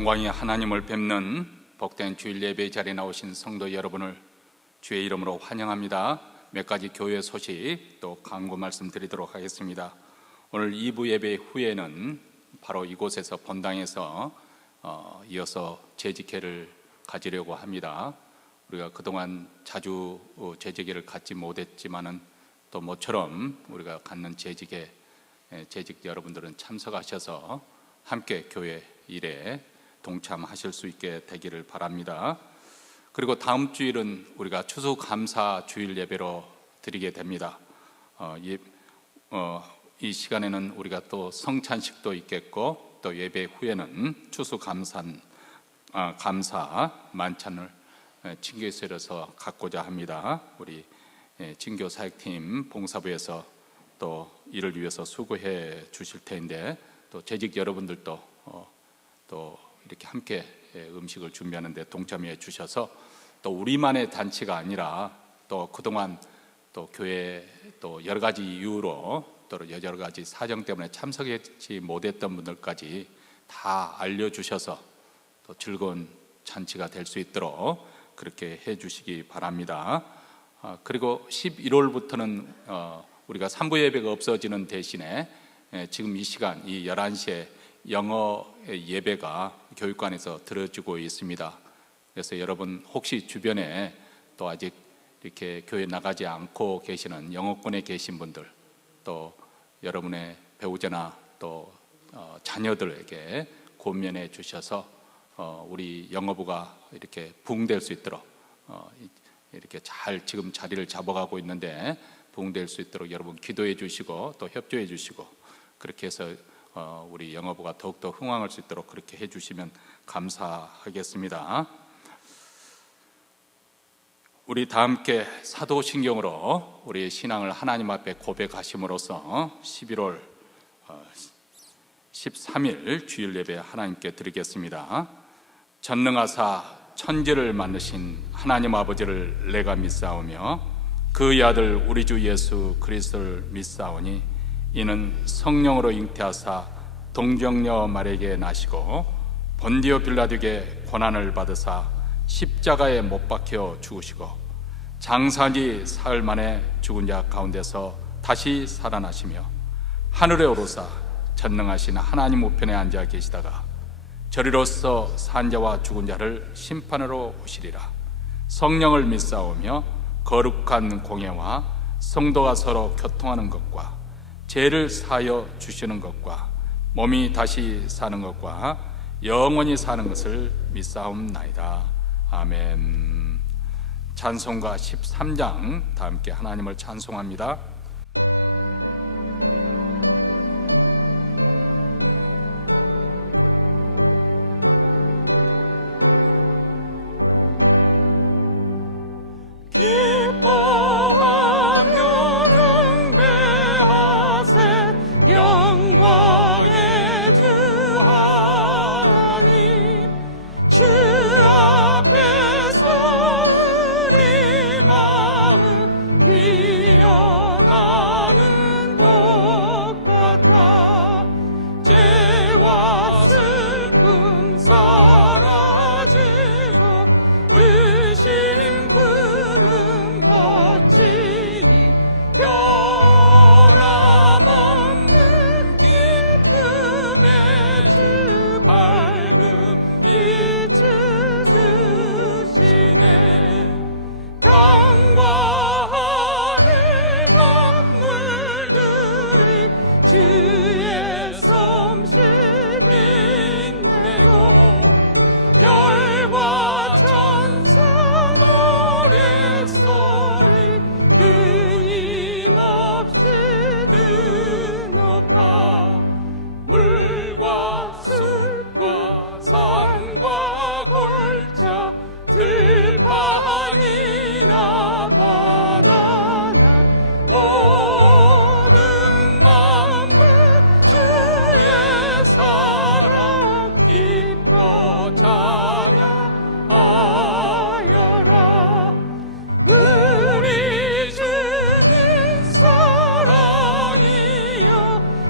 영광이 하나님을 뵙는 복된 주일 예배 자리에 나오신 성도 여러분을 주의 이름으로 환영합니다. 몇 가지 교회 소식 또 간구 말씀드리도록 하겠습니다. 오늘 2부 예배 후에는 바로 이곳에서 본당에서 이어서 재직회를 가지려고 합니다. 우리가 그동안 자주 재직회를 갖지 못했지만은 또 모처럼 우리가 갖는 재직회, 재직 여러분들은 참석하셔서 함께 교회 일에 동참하실 수 있게 되기를 바랍니다. 그리고 다음 주일은 우리가 추수감사 주일 예배로 드리게 됩니다. 이 시간에는 우리가 또 성찬식도 있겠고 또 예배 후에는 추수감사 만찬을 친교실에서 갖고자 합니다. 우리 친교 사역팀 봉사부에서 또 이를 위해서 수고해 주실 텐데 또 재직 여러분들도 또 이렇게 함께 음식을 준비하는데 동참해 주셔서 또 우리만의 단체가 아니라 또 그동안 또 교회 또 여러 가지 이유로 또 여러 가지 사정 때문에 참석하지 못했던 분들까지 다 알려주셔서 또 즐거운 잔치가 될 수 있도록 그렇게 해 주시기 바랍니다. 그리고 11월부터는 우리가 3부 예배가 없어지는 대신에 지금 이 시간 이 11시에 영어 예배가 교육관에서 들어주고 있습니다. 그래서 여러분 혹시 주변에 또 아직 이렇게 교회 나가지 않고 계시는 영어권에 계신 분들 또 여러분의 배우자나 또 자녀들에게 권면해 주셔서 우리 영어부가 이렇게 부흥될 수 있도록 이렇게 잘 지금 자리를 잡아가고 있는데 부흥될 수 있도록 여러분 기도해 주시고 또 협조해 주시고 그렇게 해서 우리 영어부가 더욱더 흥왕할 수 있도록 그렇게 해주시면 감사하겠습니다. 우리 다 함께 사도신경으로 우리의 신앙을 하나님 앞에 고백하심으로써 11월 13일 주일 예배 하나님께 드리겠습니다. 전능하사 천지를 만드신 하나님 아버지를 내가 믿사오며 그의 아들 우리 주 예수 그리스도를 믿사오니 이는 성령으로 잉태하사 동정녀 마리아에게 나시고 본디오 빌라도에게 고난을 받으사 십자가에 못 박혀 죽으시고 장사지 사흘 만에 죽은 자 가운데서 다시 살아나시며 하늘에 오르사 전능하신 하나님 우편에 앉아 계시다가 저리로서 산 자와 죽은 자를 심판으로 오시리라. 성령을 믿사오며 거룩한 공예와 성도가 서로 교통하는 것과 죄를 사하여 주시는 것과 몸이 다시 사는 것과 영원히 사는 것을 믿사옵나이다. 아멘. 찬송가 13장 다 함께 하나님을 찬송합니다.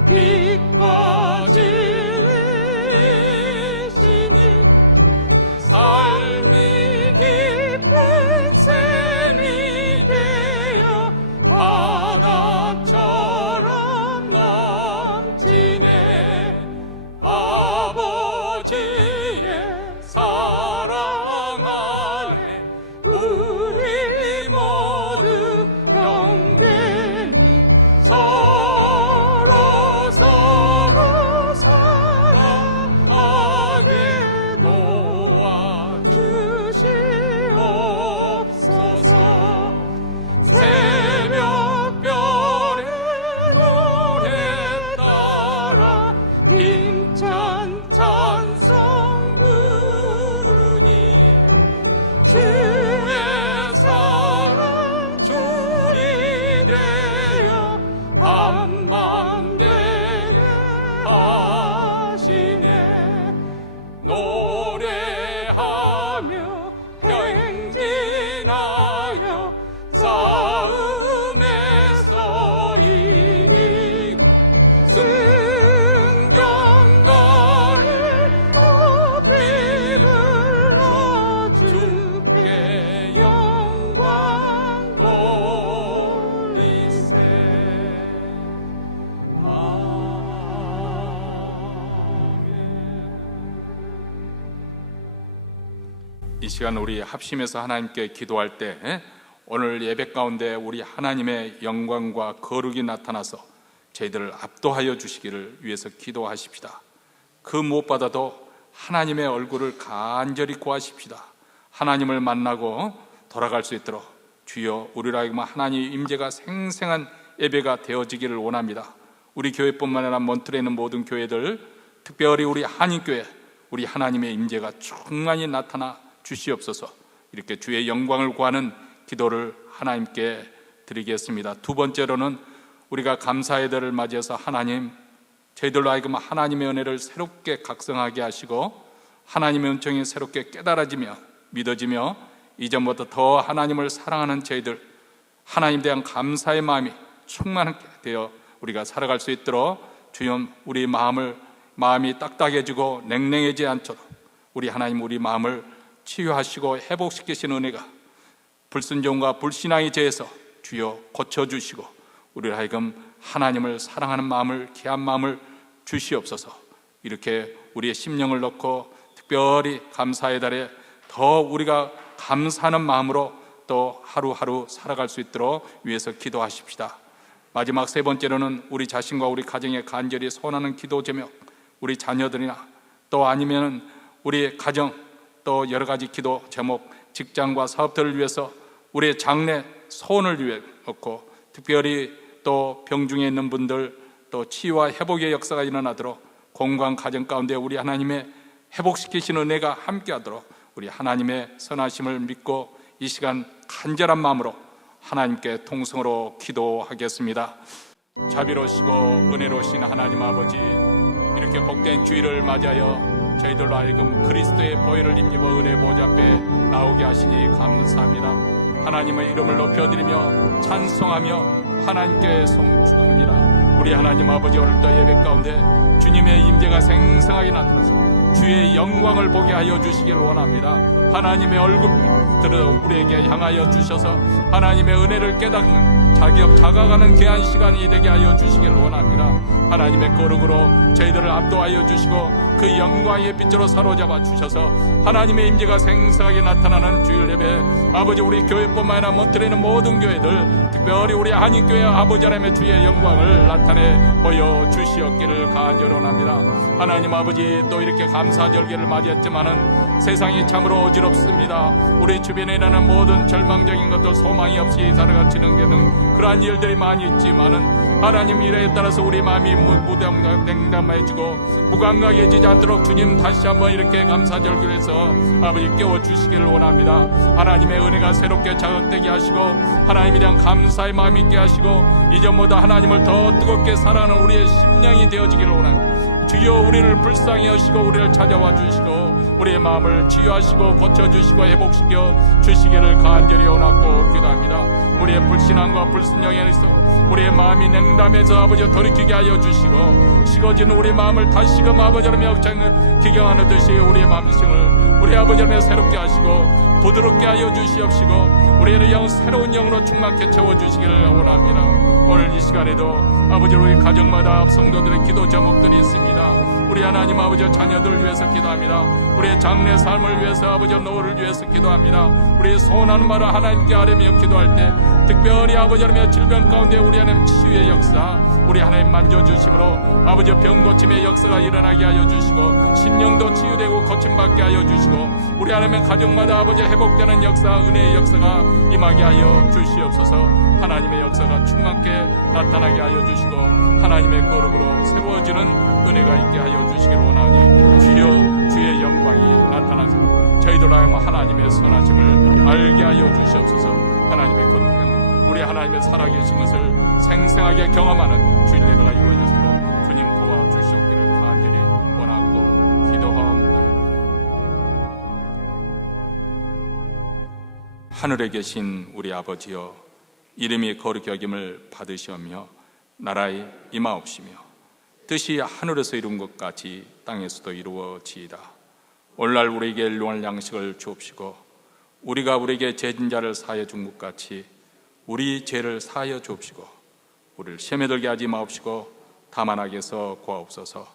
빛과 진리시니 이 시간 우리 합심해서 하나님께 기도할 때 오늘 예배 가운데 우리 하나님의 영광과 거룩이 나타나서 저희들을 압도하여 주시기를 위해서 기도하십시다. 그 무엇보다도 하나님의 얼굴을 간절히 구하십시다. 하나님을 만나고 돌아갈 수 있도록 주여 우리로 하여금 하나님의 임재가 생생한 예배가 되어지기를 원합니다. 우리 교회뿐만 아니라 몬트레에 있는 모든 교회들, 특별히 우리 한인교회, 우리 하나님의 임재가 충만히 나타나 주시옵소서. 이렇게 주의 영광을 구하는 기도를 하나님께 드리겠습니다. 두 번째로는 우리가 감사의 달을 맞이해서 하나님, 저희들로 하여금 하나님의 은혜를 새롭게 각성하게 하시고 하나님의 은총이 새롭게 깨달아지며 믿어지며 이전보다 더 하나님을 사랑하는 저희들, 하나님에 대한 감사의 마음이 충만하게 되어 우리가 살아갈 수 있도록 주여 우리 마음이 딱딱해지고 냉랭해지지 않도록 우리 하나님 우리 마음을 치유하시고 회복시키시는 은혜가 불순종과 불신앙에 대해서 주여 고쳐주시고 우리를 하여금 하나님을 사랑하는 마음을, 귀한 마음을 주시옵소서. 이렇게 우리의 심령을 넣고 특별히 감사의 달에 더 우리가 감사하는 마음으로 또 하루하루 살아갈 수 있도록 위해서 기도하십시다. 마지막 세 번째로는 우리 자신과 우리 가정에 간절히 소원하는 기도 제목, 우리 자녀들이나 또 아니면 우리 가정, 또 여러 가지 기도 제목, 직장과 사업들을 위해서 우리의 장래 소원을 위해 놓고 특별히 또 병중에 있는 분들 또 치유와 회복의 역사가 일어나도록 건강 가정 가운데 우리 하나님의 회복시키시는 은혜가 함께하도록 우리 하나님의 선하심을 믿고 이 시간 간절한 마음으로 하나님께 통성으로 기도하겠습니다. 자비로우시고 은혜로우신 하나님 아버지, 이렇게 복된 주일을 맞이하여 저희들로 하여금 그리스도의 보혈을 힘입어 은혜 보좌 앞에 나오게 하시니 감사합니다. 하나님의 이름을 높여드리며 찬송하며 하나님께 송축합니다. 우리 하나님 아버지, 오늘도 예배 가운데 주님의 임재가 생생하게 나타나서 주의 영광을 보게 하여 주시길 원합니다. 하나님의 얼굴들을 우리에게 향하여 주셔서 하나님의 은혜를 깨닫는 자각하는 귀한 시간이 되게 하여 주시길 원합니다. 하나님의 거룩으로 저희들을 압도하여 주시고 그 영광의 빛으로 사로잡아 주셔서 하나님의 임재가 생생하게 나타나는 주일 예배, 아버지 우리 교회뿐만 아니라 몬트레에 있는 모든 교회들, 특별히 우리 한인교회 아버지 하나님의 주의 영광을 나타내 보여주시었기를 간절히 원합니다. 하나님 아버지, 또 이렇게 감사절기를 맞이했지만은 세상이 참으로 어지럽습니다. 우리 주변에 일어나는 모든 절망적인 것들, 소망이 없이 살아가치는 게는 그러한 일들이 많이 있지만은 하나님 일에 따라서 우리 마음이 냉담해지고 무감각해지지 않도록 주님 다시 한번 이렇게 감사절기를 해서 아버지 깨워주시기를 원합니다. 하나님의 은혜가 새롭게 자극되게 하시고 하나님에 대한 감사의 마음이 있게 하시고 이전보다 하나님을 더 뜨겁게 사랑하는 우리의 심령이 되어지기를 원합니다. 주여 우리를 불쌍히 하시고 우리를 찾아와 주시고 우리의 마음을 치유하시고 고쳐주시고 회복시켜 주시기를 간절히 원하고 기도합니다. 우리의 불신앙과 불순종에 있어 우리의 마음이 냉담해서 아버지 돌이키게 하여 주시고 식어지는 우리 마음을 다시금 아버지 하나님의 기경하는 듯이 우리의 마음심을 우리 아버지 하나님 새롭게 하시고 부드럽게 하여 주시옵시고 우리의 영 새로운 영으로 충만케 채워주시기를 원합니다. 오늘 이 시간에도 아버지 우리 가정마다 성도들의 기도 제목들이 있습니다. 우리 하나님 아버지 자녀들을 위해서 기도합니다. 우리의 장래 삶을 위해서 아버지 노후를 위해서 기도합니다. 우리 소원하는 말을 하나님께 아뢰며 기도할 때 특별히 아버지 하나님의 질병 가운데 우리 하나님 치유의 역사, 우리 하나님 만져주심으로 아버지 병 고침의 역사가 일어나게 하여 주시고 심령도 치유되고 고침받게 하여 주시고 우리 하나님의 가정마다 아버지 회복되는 역사, 은혜의 역사가 임하게 하여 주시옵소서. 하나님의 역사가 충만케 나타나게 하여 주시고 하나님의 거룩으로 세워지는 은혜가 있게 하여 주시기를 원하니 주여 주의 영광이 나타나서 저희들 하여 하나님의 선하심을 알게 하여 주시옵소서. 하나님의 거룩함, 우리 하나님의 살아계신 것을 생생하게 경험하는 주일 예배가 이루어졌도록 주님 도와주시옵기를 간절히 원하고 기도하옵나이다. 하늘에 계신 우리 아버지여, 이름이 거룩히 여김을 받으시오며 나라에 임하옵시며 뜻이 하늘에서 이룬 것 같이 땅에서도 이루어지이다. 오늘날 우리에게 일용할 양식을 주옵시고 우리가 우리에게 죄진 자를 사하여 준 것 같이 우리 죄를 사하여 주옵시고 우리를 시험에 들게 하지 마옵시고 다만 악에서 구하옵소서.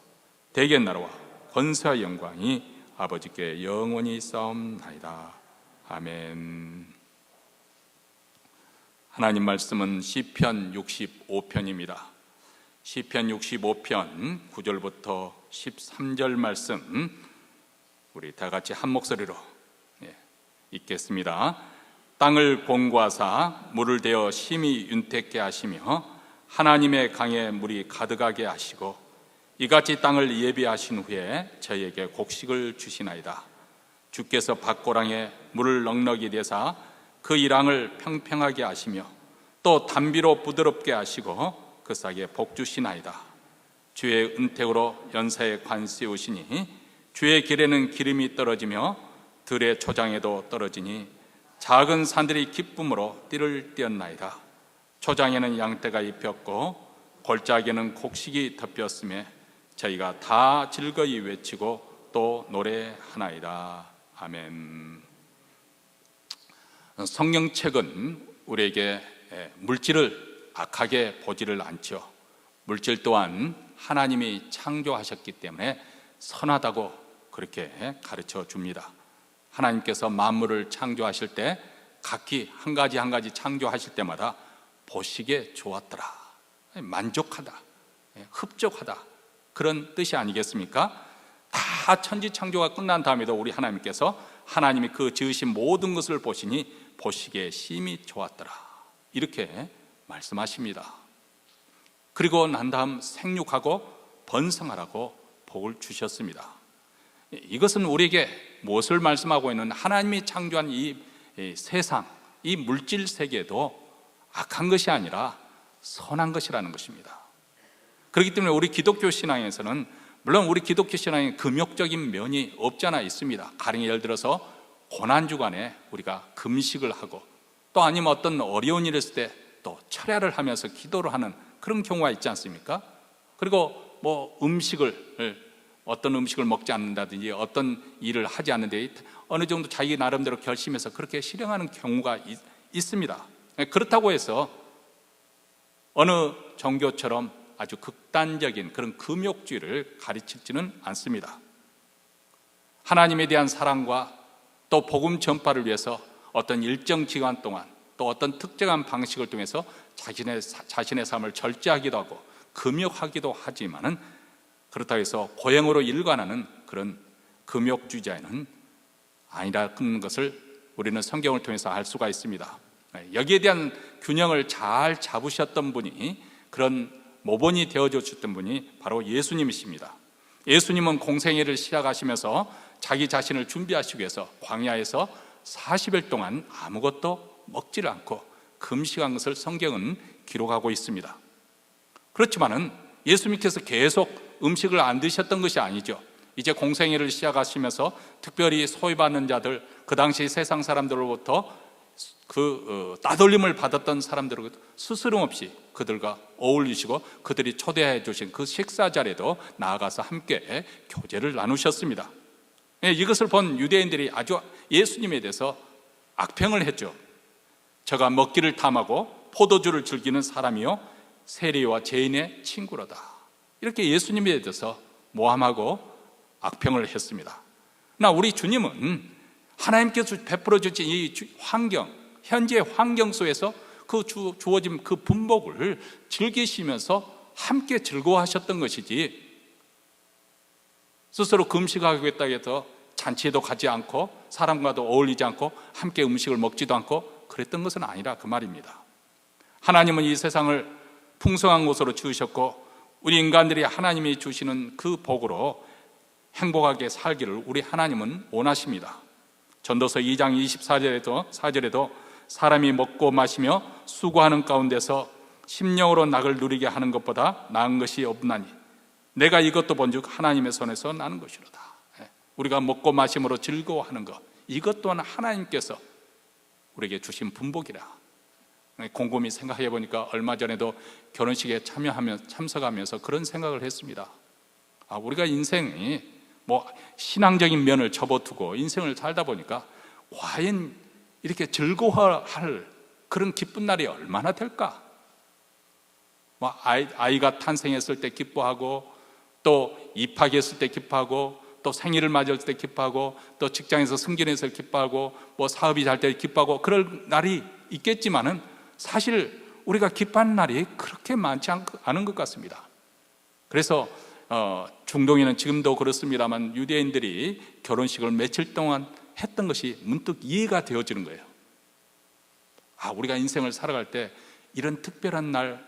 대개 나라와 권세와 영광이 아버지께 영원히 싸움나이다. 아멘. 하나님 말씀은 시편 65편입니다. 시편 65편 9절부터 13절 말씀 우리 다 같이 한 목소리로 읽겠습니다. 땅을 공고하사 물을 대어 심히 윤택게 하시며 하나님의 강에 물이 가득하게 하시고 이같이 땅을 예비하신 후에 저희에게 곡식을 주시나이다. 주께서 밭고랑에 물을 넉넉히 대사 그 이랑을 평평하게 하시며 또 담비로 부드럽게 하시고 그 싹에 복 주시나이다. 주의 은택으로 연사에 관 씌우시니 주의 길에는 기름이 떨어지며 들의 초장에도 떨어지니 작은 산들이 기쁨으로 띠를 띄었나이다. 초장에는 양떼가 입혔고 골짜기에는 곡식이 덮였음에 저희가 다 즐거이 외치고 또 노래하나이다. 아멘. 성경책은 우리에게 물질을 악하게 보지를 않죠. 물질 또한 하나님이 창조하셨기 때문에 선하다고 그렇게 가르쳐 줍니다. 하나님께서 만물을 창조하실 때 각기 한 가지 한 가지 창조하실 때마다 보시기에 좋았더라, 만족하다, 흡족하다, 그런 뜻이 아니겠습니까? 다 천지창조가 끝난 다음에도 우리 하나님께서 하나님이 그 지으신 모든 것을 보시니 보시기에 심히 좋았더라, 이렇게 말씀하십니다. 그리고 난 다음 생육하고 번성하라고 복을 주셨습니다. 이것은 우리에게 무엇을 말씀하고 있는, 하나님이 창조한 이 세상, 이 물질 세계도 악한 것이 아니라 선한 것이라는 것입니다. 그렇기 때문에 우리 기독교 신앙에서는, 물론 우리 기독교 신앙에 금욕적인 면이 없지 않아 있습니다. 가령 예를 들어서 고난주간에 우리가 금식을 하고, 또 아니면 어떤 어려운 일이 있을 때 또 철야를 하면서 기도를 하는 그런 경우가 있지 않습니까? 그리고 어떤 음식을 먹지 않는다든지 어떤 일을 하지 않는데 어느 정도 자기 나름대로 결심해서 그렇게 실행하는 경우가 있습니다. 그렇다고 해서 어느 종교처럼 아주 극단적인 그런 금욕주의를 가르치지는 않습니다. 하나님에 대한 사랑과 또 복음 전파를 위해서 어떤 일정 기간 동안 또 어떤 특정한 방식을 통해서 자신의 삶을 절제하기도 하고 금욕하기도 하지만은, 그렇다고 해서 고행으로 일관하는 그런 금욕주의자는 아니라는 것을 우리는 성경을 통해서 알 수가 있습니다. 여기에 대한 균형을 잘 잡으셨던 분이, 그런 모본이 되어주셨던 분이 바로 예수님이십니다. 예수님은 공생애를 시작하시면서 자기 자신을 준비하시기 위해서 광야에서 40일 동안 아무것도 먹지를 않고 금식한 것을 성경은 기록하고 있습니다. 그렇지만은 예수님께서 계속 음식을 안 드셨던 것이 아니죠. 이제 공생애를 시작하시면서 특별히 소외받는 자들, 그 당시 세상 사람들로부터 따돌림을 받았던 사람들로부터 스스럼 없이 그들과 어울리시고 그들이 초대해 주신 그 식사 자리에도 나아가서 함께 교제를 나누셨습니다. 이것을 본 유대인들이 아주 예수님에 대해서 악평을 했죠. 저가 먹기를 탐하고 포도주를 즐기는 사람이요 세리와 죄인의 친구로다, 이렇게 예수님에 대해서 모함하고 악평을 했습니다. 그러나 우리 주님은 하나님께서 베풀어 주신 이 환경, 현재의 환경 속에서 그 주어진 그 분복을 즐기시면서 함께 즐거워하셨던 것이지, 스스로 금식하겠다고 해서 잔치에도 가지 않고 사람과도 어울리지 않고 함께 음식을 먹지도 않고 그랬던 것은 아니라 그 말입니다. 하나님은 이 세상을 풍성한 곳으로 지으셨고 우리 인간들이 하나님이 주시는 그 복으로 행복하게 살기를 우리 하나님은 원하십니다. 전도서 2장 24절에도 사람이 먹고 마시며 수고하는 가운데서 심령으로 낙을 누리게 하는 것보다 나은 것이 없나니 내가 이것도 본즉 하나님의 손에서 나는 것이로다. 우리가 먹고 마심으로 즐거워하는 것, 이것 또한 하나님께서 우리에게 주신 분복이라. 곰곰이 생각해 보니까 얼마 전에도 결혼식에 참석하면서 그런 생각을 했습니다. 우리가 인생이 신앙적인 면을 접어두고 인생을 살다 보니까 과연 이렇게 즐거워할 그런 기쁜 날이 얼마나 될까? 아이가 탄생했을 때 기뻐하고, 또 입학했을 때 기뻐하고, 또 생일을 맞을 때 기뻐하고, 또 직장에서 승진해서 기뻐하고, 뭐 사업이 잘 때 기뻐하고, 그럴 날이 있겠지만은 사실 우리가 기뻐하는 날이 그렇게 많지 않은 것 같습니다. 그래서 중동에는 지금도 그렇습니다만 유대인들이 결혼식을 며칠 동안 했던 것이 문득 이해가 되어지는 거예요. 우리가 인생을 살아갈 때 이런 특별한 날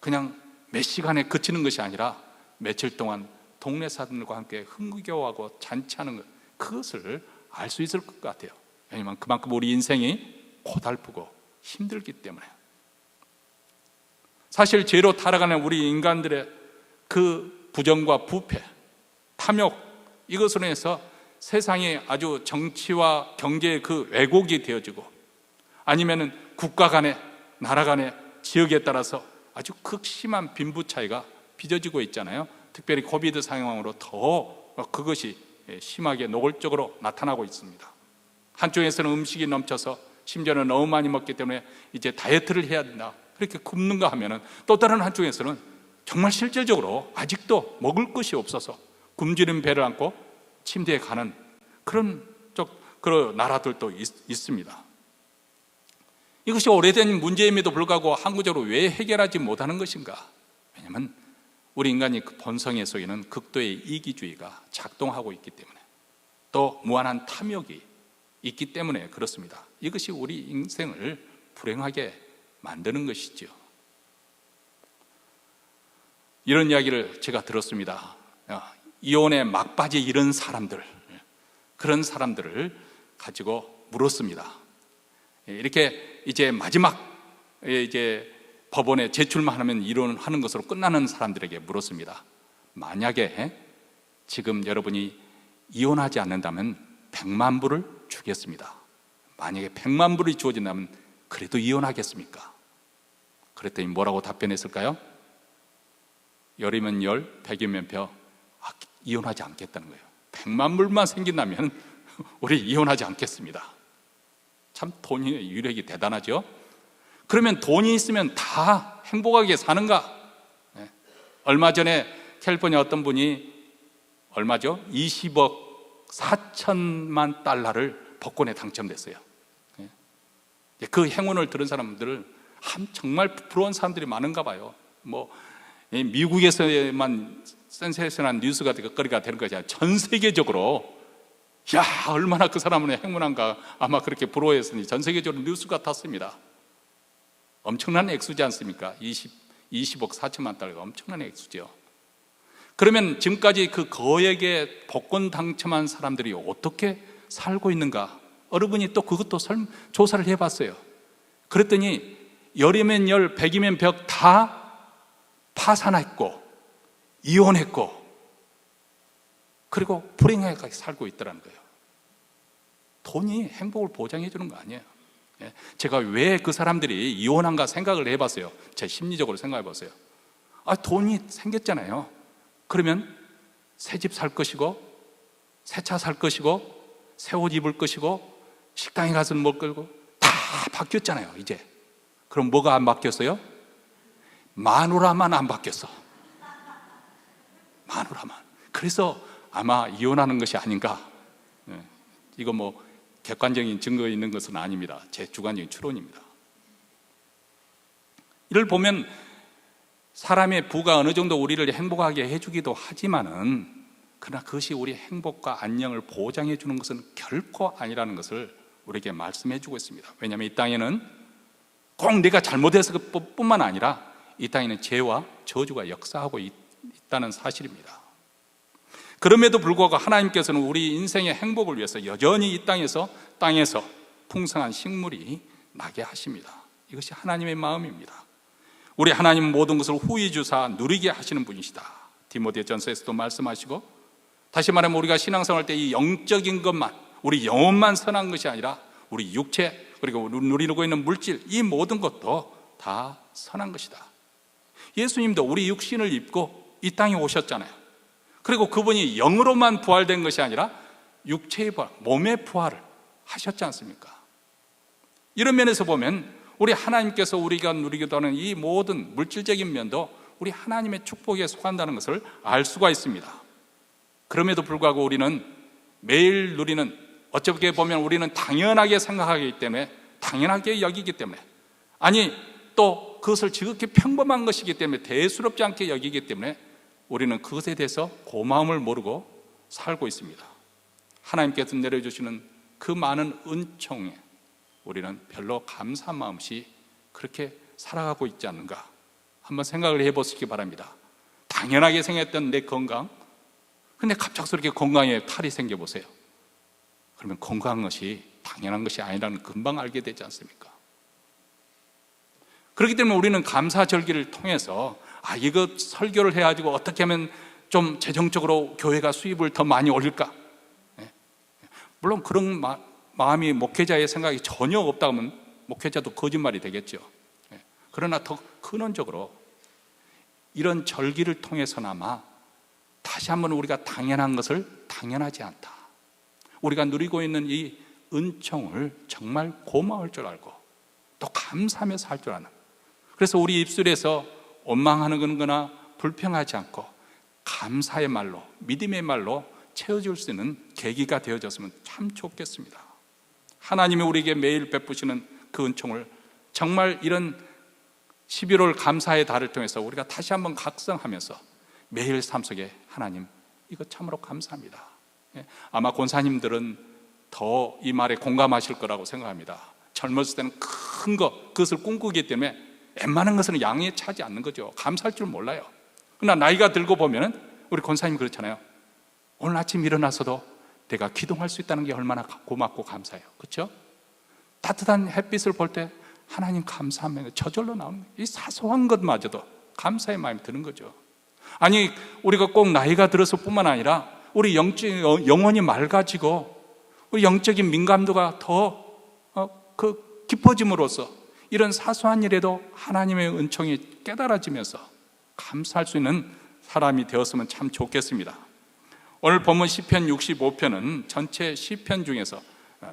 그냥 몇 시간에 그치는 것이 아니라 며칠 동안 동네 사람들과 함께 흥겨워하고 잔치하는 것, 그것을 알 수 있을 것 같아요. 왜냐하면 그만큼 우리 인생이 고달프고 힘들기 때문에. 사실 죄로 타락하는 우리 인간들의 그 부정과 부패, 탐욕, 이것으로 해서 세상이 아주 정치와 경제의 그 왜곡이 되어지고, 아니면은 국가 간에, 나라 간에, 지역에 따라서 아주 극심한 빈부 차이가 빚어지고 있잖아요. 특별히 코비드 상황으로 더 그것이 심하게 노골적으로 나타나고 있습니다. 한쪽에서는 음식이 넘쳐서 심지어는 너무 많이 먹기 때문에 이제 다이어트를 해야 된다, 그렇게 굶는가 하면은, 또 다른 한쪽에서는 정말 실질적으로 아직도 먹을 것이 없어서 굶주린 배를 안고 침대에 가는 그런 나라들도 있습니다. 이것이 오래된 문제임에도 불구하고 항구적으로 왜 해결하지 못하는 것인가? 왜냐하면 우리 인간이 그 본성 속에는 극도의 이기주의가 작동하고 있기 때문에, 또 무한한 탐욕이 있기 때문에 그렇습니다. 이것이 우리 인생을 불행하게 만드는 것이죠. 이런 이야기를 제가 들었습니다. 이혼에 막바지 이런 사람들, 그런 사람들을 가지고 물었습니다. 이렇게 이제 마지막 이제 법원에 제출만 하면 이혼하는 것으로 끝나는 사람들에게 물었습니다. 만약에 지금 여러분이 이혼하지 않는다면 100만 불을 주겠습니다. 만약에 100만 불이 주어진다면 그래도 이혼하겠습니까? 그랬더니 뭐라고 답변했을까요? 열이면 열, 백이면 백, 이혼하지 않겠다는 거예요. 100만 불만 생긴다면 우리 이혼하지 않겠습니다. 참 돈의 유력이 대단하죠. 그러면 돈이 있으면 다 행복하게 사는가? 얼마 전에 캘리포니아 어떤 분이 얼마죠? 20억 4천만 달러를 복권에 당첨됐어요. 그 행운을 들은 사람들은 정말 부러운 사람들이 많은가 봐요. 미국에서만 센세이션한 뉴스가 거리가 되는 것이 아니라 전 세계적으로, 얼마나 그 사람은 행운한가, 아마 그렇게 부러워했으니 전 세계적으로 뉴스가 탔습니다. 엄청난 액수지 않습니까? 20억 4천만 달러가 엄청난 액수죠. 그러면 지금까지 그 거액의 복권 당첨한 사람들이 어떻게 살고 있는가? 여러분이 또 그것도 조사를 해봤어요. 그랬더니 열이면 열, 백이면 백 다 파산했고 이혼했고 그리고 불행하게 살고 있더라는 거예요. 돈이 행복을 보장해 주는 거 아니에요. 제가 왜 그 사람들이 이혼한가 생각을 해봤어요. 제 심리적으로 생각해 봤어요. 돈이 생겼잖아요. 그러면 새 집 살 것이고, 새 차 살 것이고, 새 옷 입을 것이고, 식당에 가서 먹을 거고 다 바뀌었잖아요. 이제 그럼 뭐가 안 바뀌었어요? 마누라만 안 바뀌었어. 마누라만. 그래서 아마 이혼하는 것이 아닌가. 이거 객관적인 증거 있는 것은 아닙니다. 제 주관적인 추론입니다. 이를 보면 사람의 부가 어느 정도 우리를 행복하게 해주기도 하지만은, 그러나 그것이 우리 행복과 안녕을 보장해 주는 것은 결코 아니라는 것을 우리에게 말씀해 주고 있습니다. 왜냐하면 이 땅에는 꼭 내가 잘못해서 뿐만 아니라 이 땅에는 죄와 저주가 역사하고 있다는 사실입니다. 그럼에도 불구하고 하나님께서는 우리 인생의 행복을 위해서 여전히 이 땅에서 풍성한 식물이 나게 하십니다. 이것이 하나님의 마음입니다. 우리 하나님은 모든 것을 후히 주사 누리게 하시는 분이시다. 디모데전서에서도 말씀하시고, 다시 말하면 우리가 신앙생활 때 이 영적인 것만, 우리 영혼만 선한 것이 아니라 우리 육체, 그리고 누리고 있는 물질, 이 모든 것도 다 선한 것이다. 예수님도 우리 육신을 입고 이 땅에 오셨잖아요. 그리고 그분이 영으로만 부활된 것이 아니라 육체의 부활, 몸의 부활을 하셨지 않습니까? 이런 면에서 보면 우리 하나님께서 우리가 누리기도 하는 이 모든 물질적인 면도 우리 하나님의 축복에 속한다는 것을 알 수가 있습니다. 그럼에도 불구하고 우리는 매일 누리는, 어떻게 보면 우리는 당연하게 생각하기 때문에, 당연하게 여기기 때문에, 아니 또 그것을 지극히 평범한 것이기 때문에, 대수롭지 않게 여기기 때문에 우리는 그것에 대해서 고마움을 모르고 살고 있습니다. 하나님께서 내려주시는 그 많은 은총에 우리는 별로 감사한 마음 없이 그렇게 살아가고 있지 않는가, 한번 생각을 해보시기 바랍니다. 당연하게 생겼던 내 건강, 근데 갑작스럽게 건강에 탈이 생겨보세요. 그러면 건강한 것이 당연한 것이 아니라는 걸 금방 알게 되지 않습니까? 그렇기 때문에 우리는 감사절기를 통해서 이거 설교를 해가지고 어떻게 하면 좀 재정적으로 교회가 수입을 더 많이 올릴까? 물론 그런 마음이 목회자의 생각이 전혀 없다 하면 목회자도 거짓말이 되겠죠. 그러나 더 근원적으로 이런 절기를 통해서나마 다시 한번 우리가 당연한 것을 당연하지 않다, 우리가 누리고 있는 이 은총을 정말 고마울 줄 알고 또 감사하며 살 줄 아는, 그래서 우리 입술에서 원망하는 거나 불평하지 않고 감사의 말로, 믿음의 말로 채워줄 수 있는 계기가 되어졌으면 참 좋겠습니다. 하나님이 우리에게 매일 베푸시는 그 은총을 정말 이런 11월 감사의 달을 통해서 우리가 다시 한번 각성하면서 매일 삶 속에 하나님 이거 참으로 감사합니다. 아마 권사님들은 더 이 말에 공감하실 거라고 생각합니다. 젊었을 때는 큰 거, 그것을 꿈꾸기 때문에 웬만한 것은 양에 차지 않는 거죠. 감사할 줄 몰라요. 그러나 나이가 들고 보면은 우리 권사님 그렇잖아요. 오늘 아침 일어나서도 내가 기도할 수 있다는 게 얼마나 고맙고 감사해요. 그렇죠? 따뜻한 햇빛을 볼 때 하나님 감사하면 저절로 나오는 거예요. 이 사소한 것마저도 감사의 마음이 드는 거죠. 아니 우리가 꼭 나이가 들어서 뿐만 아니라 우리 영혼이 맑아지고 우리 영적인 민감도가 더 깊어짐으로써 이런 사소한 일에도 하나님의 은총이 깨달아지면서 감사할 수 있는 사람이 되었으면 참 좋겠습니다. 오늘 본문 시편 65편은 전체 시편 중에서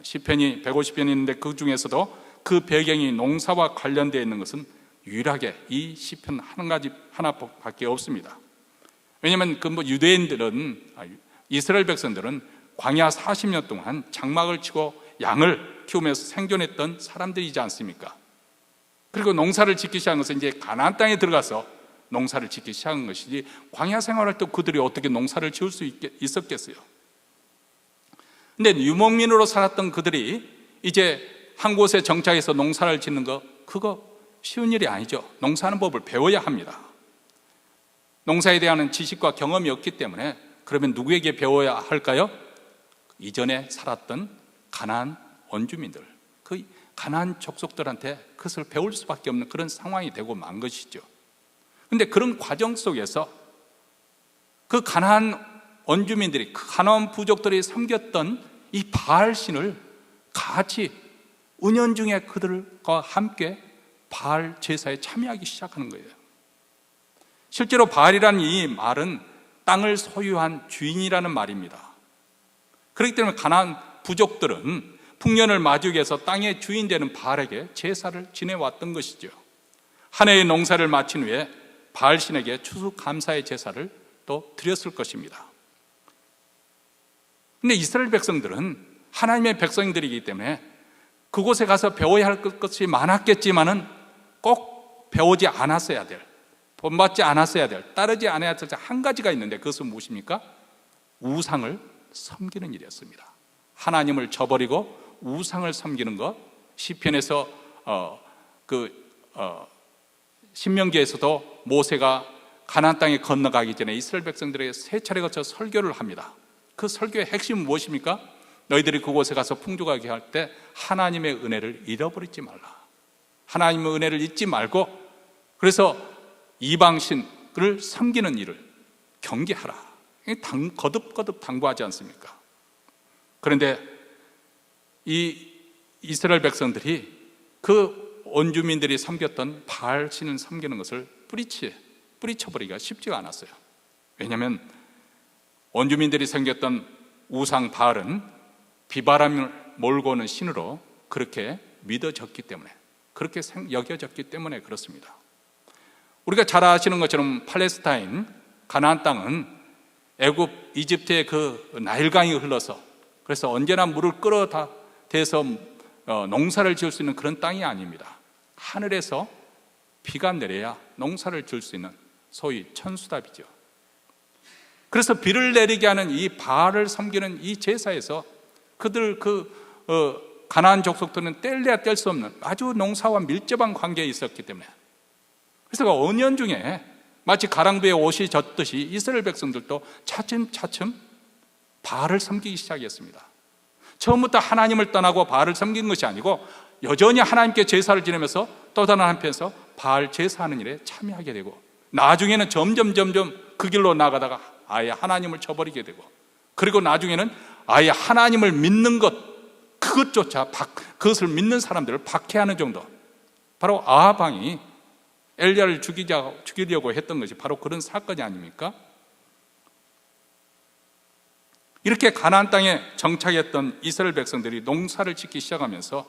시편이 150편이 있는데 그 중에서도 그 배경이 농사와 관련되어 있는 것은 유일하게 이 시편 하나밖에 없습니다. 왜냐하면 유대인들은, 이스라엘 백성들은 광야 40년 동안 장막을 치고 양을 키우면서 생존했던 사람들이지 않습니까? 그리고 농사를 짓기 시작한 것은 이제 가나안 땅에 들어가서 농사를 짓기 시작한 것이지, 광야 생활할 때 그들이 어떻게 농사를 지을 수 있었겠어요? 근데 유목민으로 살았던 그들이 이제 한 곳에 정착해서 농사를 짓는 거, 그거 쉬운 일이 아니죠. 농사하는 법을 배워야 합니다. 농사에 대한 지식과 경험이 없기 때문에, 그러면 누구에게 배워야 할까요? 이전에 살았던 가나안 원주민들, 그 가나안 족속들한테 그것을 배울 수밖에 없는 그런 상황이 되고 만 것이죠. 그런데 그런 과정 속에서 그 가나안 원주민들이, 그 가나안 부족들이 섬겼던 이 바알 신을 같이 은연중에 그들과 함께 바알 제사에 참여하기 시작하는 거예요. 실제로 바알이라는 이 말은 땅을 소유한 주인이라는 말입니다. 그렇기 때문에 가나안 부족들은 풍년을 마주하기 위해서 땅의 주인 되는 바알에게 제사를 지내왔던 것이죠. 한 해의 농사를 마친 후에 바알 신에게 추수감사의 제사를 또 드렸을 것입니다. 그런데 이스라엘 백성들은 하나님의 백성들이기 때문에 그곳에 가서 배워야 할 것이 많았겠지만은 꼭 배우지 않았어야 될, 본받지 않았어야 될, 따르지 않아야 될 한 가지가 있는데, 그것은 무엇입니까? 우상을 섬기는 일이었습니다. 하나님을 저버리고 우상을 섬기는 것, 시편에서 신명기에서도 모세가 가나안 땅에 건너가기 전에 이스라엘 백성들에게 세 차례 거쳐 설교를 합니다. 그 설교의 핵심은 무엇입니까? 너희들이 그곳에 가서 풍족하게 할 때 하나님의 은혜를 잃어버리지 말라. 하나님의 은혜를 잊지 말고, 그래서 이방신을 섬기는 일을 경계하라. 거듭거듭 당부하지 않습니까? 그런데 이 이스라엘 백성들이 그 원주민들이 섬겼던 바알 신을 섬기는 것을 뿌리쳐버리기가 쉽지가 않았어요. 왜냐하면 원주민들이 섬겼던 우상 바알은 비바람을 몰고 오는 신으로 그렇게 믿어졌기 때문에, 그렇게 여겨졌기 때문에 그렇습니다. 우리가 잘 아시는 것처럼 팔레스타인, 가나안 땅은 이집트의 그 나일강이 흘러서, 그래서 언제나 물을 끌어다 대서 농사를 지을 수 있는 그런 땅이 아닙니다. 하늘에서 비가 내려야 농사를 지을 수 있는 소위 천수답이죠. 그래서 비를 내리게 하는 이 바알을 섬기는 이 제사에서 그들 가나안 족속들은 뗄래야 뗄 수 없는 아주 농사와 밀접한 관계에 있었기 때문에, 그래서 은연중에 마치 가랑비에 옷이 젖듯이 이스라엘 백성들도 차츰차츰 바알을 섬기기 시작했습니다. 처음부터 하나님을 떠나고 바알을 섬긴 것이 아니고 여전히 하나님께 제사를 지내면서 또 다른 한편에서 바알 제사하는 일에 참여하게 되고, 나중에는 점점 그 길로 나가다가 아예 하나님을 쳐버리게 되고, 그리고 나중에는 아예 하나님을 믿는 그것을 믿는 사람들을 박해하는 정도. 바로 아합 왕이 엘리야를 죽이려고 했던 것이 바로 그런 사건이 아닙니까? 이렇게 가나안 땅에 정착했던 이스라엘 백성들이 농사를 짓기 시작하면서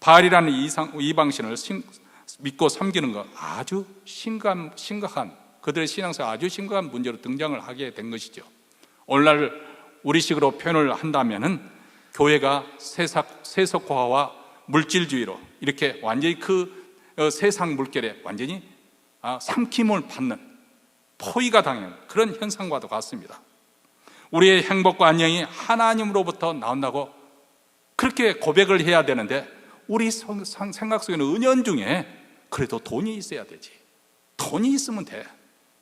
바알이라는 이방신을 믿고 섬기는 것, 아주 심각한, 그들의 신앙에서 아주 심각한 문제로 등장을 하게 된 것이죠. 오늘날 우리식으로 표현을 한다면은 교회가 세속화와 물질주의로 이렇게 완전히 세상 물결에 완전히 삼킴을 받는, 포위가 당하는 그런 현상과도 같습니다. 우리의 행복과 안녕이 하나님으로부터 나온다고 그렇게 고백을 해야 되는데, 우리 생각 속에는 은연중에 그래도 돈이 있어야 되지, 돈이 있으면 돼,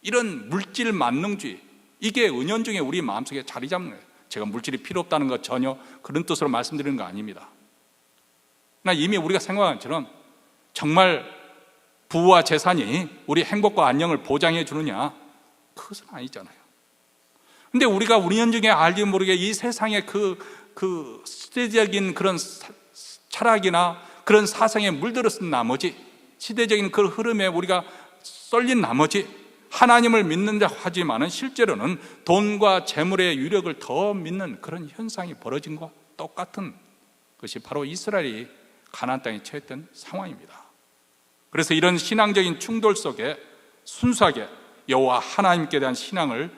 이런 물질 만능주의, 이게 은연중에 우리 마음속에 자리 잡는 거예요. 제가 물질이 필요 없다는 것 전혀 그런 뜻으로 말씀드리는 거 아닙니다. 그러나 이미 우리가 생각한 것처럼 정말 부와 재산이 우리 행복과 안녕을 보장해 주느냐? 그것은 아니잖아요. 근데 우리가 은연중에 알지 모르게 이 세상의 그 시대적인 그런 철학이나 그런 사상에 물들었은 나머지, 시대적인 그 흐름에 우리가 쏠린 나머지 하나님을 믿는다 하지만은 실제로는 돈과 재물의 유력을 더 믿는 그런 현상이 벌어진 것과 똑같은 것이 바로 이스라엘이 가나안 땅에 처했던 상황입니다. 그래서 이런 신앙적인 충돌 속에 순수하게 여호와 하나님께 대한 신앙을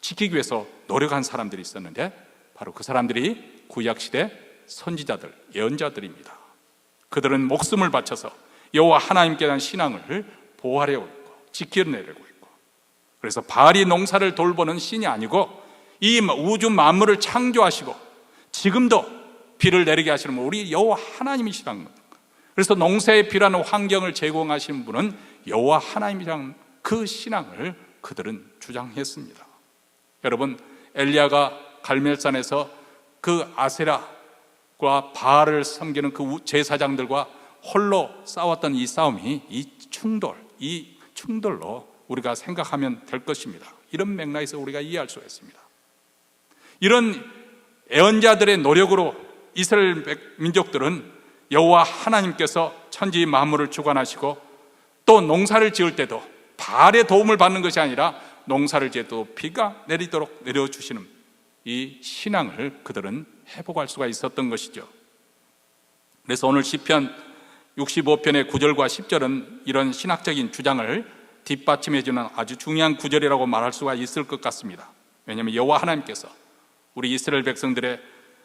지키기 위해서 노력한 사람들이 있었는데, 바로 그 사람들이 구약시대 선지자들, 예언자들입니다. 그들은 목숨을 바쳐서 여호와 하나님께 대한 신앙을 보호하려고 했고 지켜내려고 했고, 그래서 바알이 농사를 돌보는 신이 아니고 이 우주 만물을 창조하시고 지금도 비를 내리게 하시는 분, 우리 여호와 하나님이시라는 것. 그래서 농사에 필요한 환경을 제공하시는 분은 여호와 하나님이라는 그 신앙을 그들은 주장했습니다. 여러분, 엘리야가 갈멜산에서 그 아세라과 바알을 섬기는 그 제사장들과 홀로 싸웠던 이 싸움이 이 충돌로 우리가 생각하면 될 것입니다. 이런 맥락에서 우리가 이해할 수가 있습니다. 이런 예언자들의 노력으로 이스라엘 민족들은 여호와 하나님께서 천지 만물을 주관하시고 또 농사를 지을 때도 바알의 도움을 받는 것이 아니라 농사를 지을 때도 비가 내리도록 내려주시는 이 신앙을 그들은 회복할 수가 있었던 것이죠. 그래서 오늘 시편 65편의 9절과 10절은 이런 신학적인 주장을 뒷받침해주는 아주 중요한 구절이라고 말할 수가 있을 것 같습니다. 왜냐하면 여호와 하나님께서 우리 이스라엘 백성들의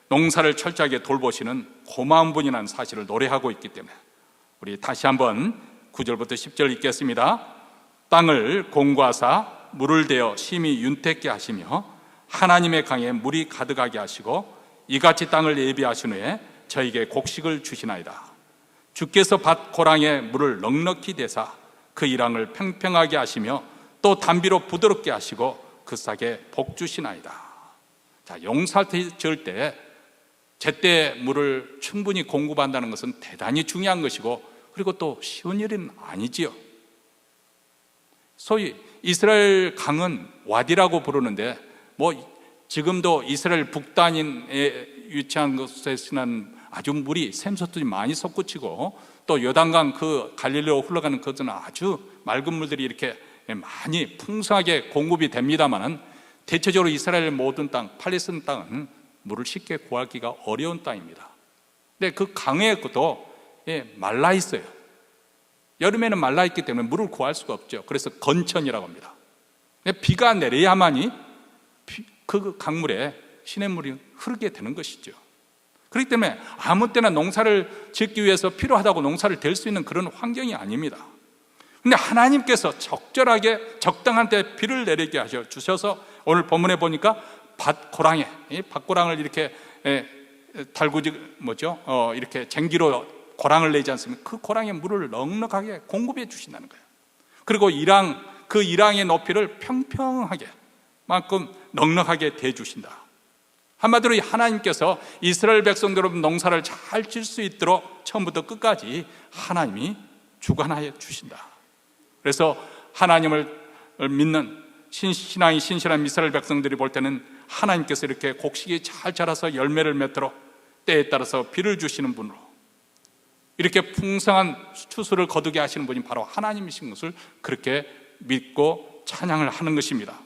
농사를 철저하게 돌보시는 고마운 분이라는 사실을 노래하고 있기 때문에 우리 다시 한번 9절부터 10절 읽겠습니다. 땅을 공고하사 물을 대어 심히 윤택게 하시며 하나님의 강에 물이 가득하게 하시고 이같이 땅을 예비하신 후에 저에게 곡식을 주시나이다. 주께서 밭 고랑에 물을 넉넉히 대사 그 이랑을 평평하게 하시며 또 단비로 부드럽게 하시고 그 싹에 복 주시나이다. 자, 용사 지을 때 제때 물을 충분히 공급한다는 것은 대단히 중요한 것이고, 그리고 또 쉬운 일은 아니지요. 소위 이스라엘 강은 와디라고 부르는데, 지금도 이스라엘 북단인에 위치한 곳에서는 아주 물이 샘솟듯이 많이 솟구치고, 또 요단강 그 갈릴리로 흘러가는 것은 아주 맑은 물들이 이렇게 많이 풍성하게 공급이 됩니다만은, 대체적으로 이스라엘 모든 땅, 팔레스타인 땅은 물을 쉽게 구하기가 어려운 땅입니다. 근데 그 강에도 말라 있어요. 여름에는 말라 있기 때문에 물을 구할 수가 없죠. 그래서 건천이라고 합니다. 비가 내려야만이 그 강물에 시냇물이 흐르게 되는 것이죠. 그렇기 때문에 아무 때나 농사를 짓기 위해서 필요하다고 농사를 댈 수 있는 그런 환경이 아닙니다. 근데 하나님께서 적절하게 적당한 때 비를 내리게 하셔 주셔서 오늘 본문에 보니까 밭고랑에, 밭고랑을 이렇게 달구지 이렇게 쟁기로 고랑을 내지 않습니까? 그 고랑에 물을 넉넉하게 공급해 주신다는 거예요. 그리고 그 이랑의 높이를 평평하게 만큼 넉넉하게 대 주신다. 한마디로 하나님께서 이스라엘 백성들 농사를 잘 질 수 있도록 처음부터 끝까지 하나님이 주관하여 주신다. 그래서 하나님을 믿는 신앙이 신실한 이스라엘 백성들이 볼 때는 하나님께서 이렇게 곡식이 잘 자라서 열매를 맺도록 때에 따라서 비를 주시는 분으로 이렇게 풍성한 추수를 거두게 하시는 분이 바로 하나님이신 것을 그렇게 믿고 찬양을 하는 것입니다.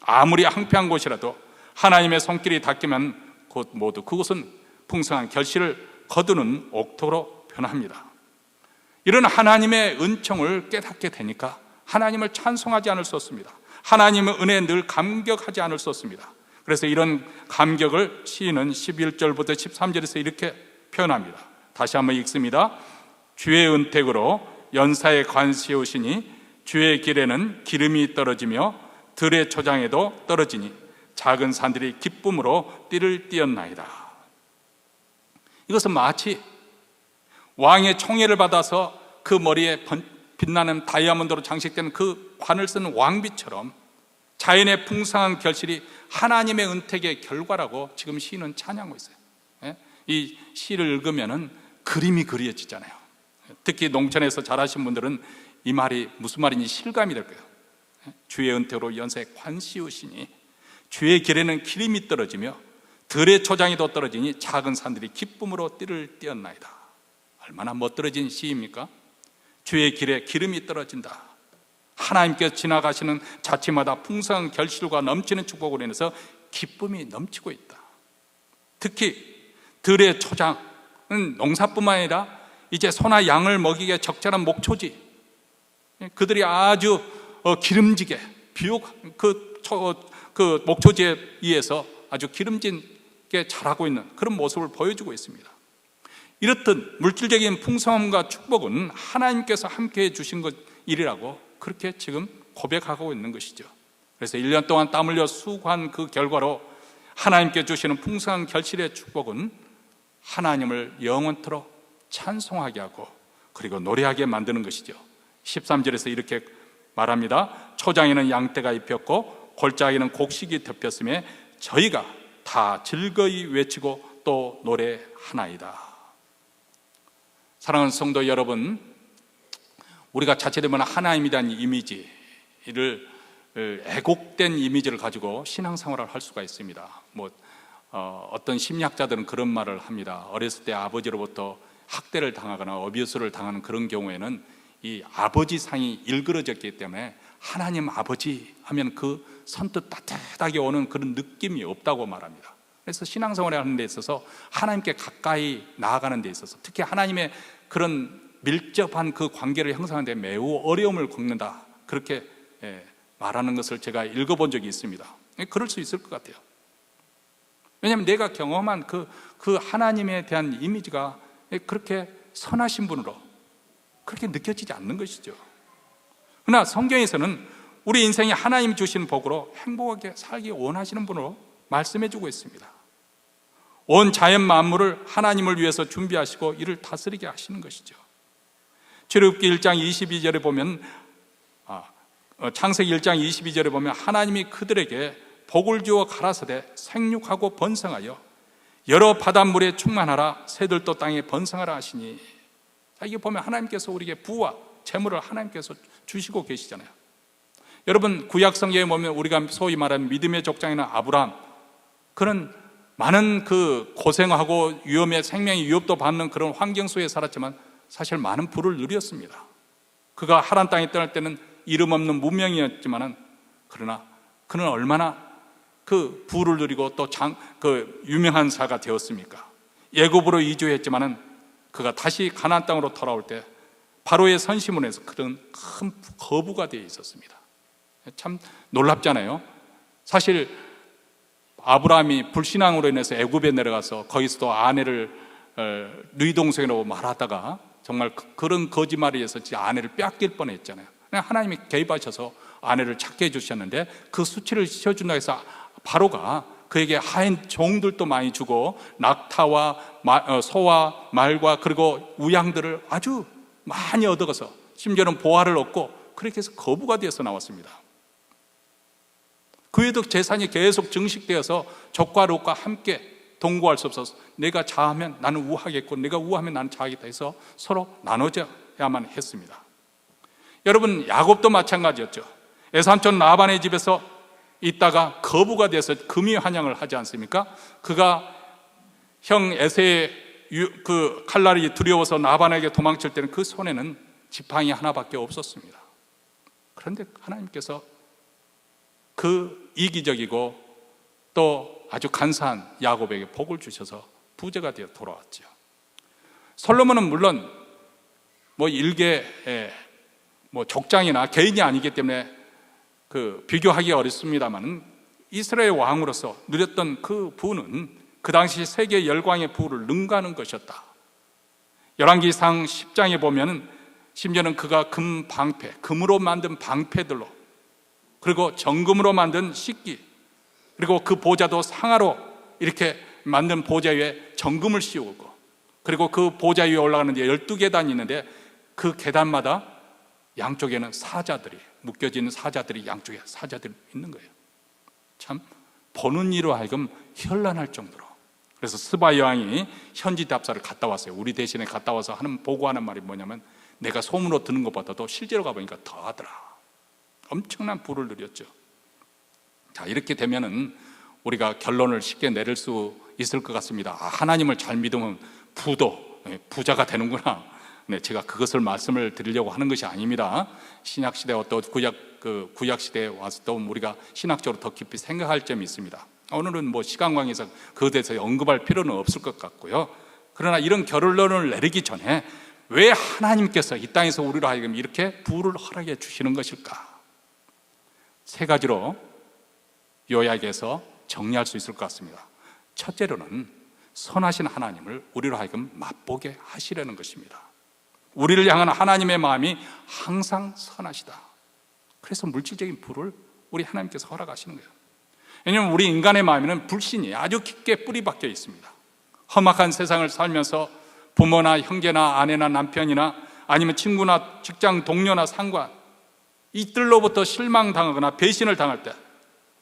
아무리 황폐한 곳이라도 하나님의 손길이 닿기만 곧 모두 그곳은 풍성한 결실을 거두는 옥토로 변합니다. 이런 하나님의 은총을 깨닫게 되니까 하나님을 찬송하지 않을 수 없습니다. 하나님의 은혜에 늘 감격하지 않을 수 없습니다. 그래서 이런 감격을 시인은 11절부터 13절에서 이렇게 표현합니다. 다시 한번 읽습니다. 주의 은택으로 연사에 관시우시니 주의 길에는 기름이 떨어지며 들의 초장에도 떨어지니 작은 산들이 기쁨으로 띠를 띄었나이다. 이것은 마치 왕의 총애를 받아서 그 머리에 빛나는 다이아몬드로 장식된 그 관을 쓴 왕비처럼 자연의 풍성한 결실이 하나님의 은택의 결과라고 지금 시인은 찬양하고 있어요. 이 시를 읽으면 그림이 그려지잖아요. 특히 농촌에서 자라신 분들은 이 말이 무슨 말인지 실감이 될 거예요. 주의 은택으로 연사에 관시우시니 주의 길에는 기름이 떨어지며 들의 초장에도 떨어지니 작은 산들이 기쁨으로 띠를 띄었나이다. 얼마나 멋들어진 시입니까? 주의 길에 기름이 떨어진다. 하나님께서 지나가시는 자치마다 풍성한 결실과 넘치는 축복으로 인해서 기쁨이 넘치고 있다. 특히 들의 초장은 농사뿐만 아니라 이제 소나 양을 먹이기에 적절한 목초지, 그들이 아주 기름지게 그 목초지에 의해서 아주 기름진게 자라고 있는 그런 모습을 보여주고 있습니다. 이렇듯 물질적인 풍성함과 축복은 하나님께서 함께해 주신 일이라고 그렇게 지금 고백하고 있는 것이죠. 그래서 1년 동안 땀 흘려 수고한 그 결과로 하나님께 주시는 풍성한 결실의 축복은 하나님을 영원토록 찬송하게 하고 그리고 노래하게 만드는 것이죠. 13절에서 이렇게 말합니다. 초장에는 양떼가 입혔고 골짜기는 곡식이 덮였음에 저희가 다 즐거이 외치고 또 노래하나이다. 사랑하는 성도 여러분, 우리가 자칫되면 하나님에 대한 이미지를 애곡된 이미지를 가지고 신앙생활을 할 수가 있습니다. 어떤 심리학자들은 그런 말을 합니다. 어렸을 때 아버지로부터 학대를 당하거나 어비우스를 당하는 그런 경우에는 이 아버지 상이 일그러졌기 때문에 하나님 아버지 하면 그 선뜻 따뜻하게 오는 그런 느낌이 없다고 말합니다. 그래서 신앙생활을 하는 데 있어서 하나님께 가까이 나아가는 데 있어서 특히 하나님의 그런 밀접한 그 관계를 형성하는 데 매우 어려움을 겪는다, 그렇게 말하는 것을 제가 읽어본 적이 있습니다. 그럴 수 있을 것 같아요. 왜냐하면 내가 경험한 그 하나님에 대한 이미지가 그렇게 선하신 분으로 그렇게 느껴지지 않는 것이죠. 그러나 성경에서는 우리 인생이 하나님이 주신 복으로 행복하게 살기 원하시는 분으로 말씀해주고 있습니다. 온 자연 만물을 하나님을 위해서 준비하시고 이를 다스리게 하시는 것이죠. 출애굽기 1장 22절에 보면 창세기 1장 22절에 보면 하나님이 그들에게 복을 주어 가라사대 생육하고 번성하여 여러 바닷물에 충만하라 새들도 땅에 번성하라 하시니, 이게 보면 하나님께서 우리에게 부와 재물을 하나님께서 주시고 계시잖아요. 여러분, 구약 성경에 보면 우리가 소위 말하는 믿음의 족장이나 아브라함, 그런 많은 그 고생하고 위험에 생명의 위협도 받는 그런 환경 속에 살았지만 사실 많은 부를 누렸습니다. 그가 하란 땅에 떠날 때는 이름 없는 무명이었지만 그러나 그는 얼마나 그 부를 누리고 또 그 유명한 사가 되었습니까? 애굽으로 이주했지만은 그가 다시 가나안 땅으로 돌아올 때 바로의 선시문에서 그런 큰 거부가 되어 있었습니다. 참 놀랍잖아요. 사실 아브라함이 불신앙으로 인해서 애굽에 내려가서 거기서도 아내를 너희 동생이라고 말하다가 정말 그런 거짓말에 의해서 아내를 빼앗길 뻔했잖아요. 하나님이 개입하셔서 아내를 찾게 해주셨는데 그 수치를 씌워준다고 해서 바로가 그에게 하인 종들도 많이 주고 낙타와 소와 말과 그리고 우양들을 아주 많이 얻어가서 심지어는 보화를 얻고 그렇게 해서 거부가 되어서 나왔습니다. 그 외에도 재산이 계속 증식되어서 족과 롯과 함께 동거할 수 없어서 내가 자하면 나는 우하겠고 내가 우하면 나는 자하겠다 해서 서로 나눠져야만 했습니다. 여러분, 야곱도 마찬가지였죠. 외삼촌 라반의 집에서 있다가 거부가 돼서 금이 환영을 하지 않습니까? 그가 형 에세의 그 칼날이 두려워서 라반에게 도망칠 때는 그 손에는 지팡이 하나밖에 없었습니다. 그런데 하나님께서 그 이기적이고 또 아주 간사한 야곱에게 복을 주셔서 부자가 되어 돌아왔죠. 솔로몬은 물론 일개 족장이나 개인이 아니기 때문에 비교하기 어렵습니다만 이스라엘 왕으로서 누렸던 그 부는 그 당시 세계 열광의 부를 능가하는 것이었다. 열왕기상 10장에 보면 심지어는 그가 금 방패, 금으로 만든 방패들로, 그리고 정금으로 만든 식기, 그리고 그 보좌도 상아로 이렇게 만든 보좌 위에 정금을 씌우고, 그리고 그 보좌 위에 올라가는 데 12계단이 있는데 그 계단마다 양쪽에는 사자들이 묶여지는 사자들이 양쪽에 사자들이 있는 거예요. 참 보는 이로 하여금 현란할 정도로. 그래서 스바 여왕이 현지 답사를 갔다 왔어요. 우리 대신에 갔다 와서 보고하는 말이 뭐냐면 내가 소문으로 듣는 것보다도 실제로 가보니까 더하더라. 엄청난 부를 누렸죠. 자, 이렇게 되면은 우리가 결론을 쉽게 내릴 수 있을 것 같습니다. 하나님을 잘 믿으면 부자가 되는구나. 제가 그것을 말씀을 드리려고 하는 것이 아닙니다. 신약 시대와 또 구약 시대에 와서 또 우리가 신학적으로 더 깊이 생각할 점이 있습니다. 오늘은 시간 관계에서 그것에 대해서 언급할 필요는 없을 것 같고요. 그러나 이런 결론을 내리기 전에 왜 하나님께서 이 땅에서 우리로 하여금 이렇게 부를 허락해 주시는 것일까? 세 가지로 요약해서 정리할 수 있을 것 같습니다. 첫째로는 선하신 하나님을 우리로 하여금 맛보게 하시려는 것입니다. 우리를 향한 하나님의 마음이 항상 선하시다. 그래서 물질적인 부를 우리 하나님께서 허락하시는 거예요. 왜냐하면 우리 인간의 마음에는 불신이 아주 깊게 뿌리 박혀 있습니다. 험악한 세상을 살면서 부모나 형제나 아내나 남편이나 아니면 친구나 직장 동료나 상관, 이들로부터 실망당하거나 배신을 당할 때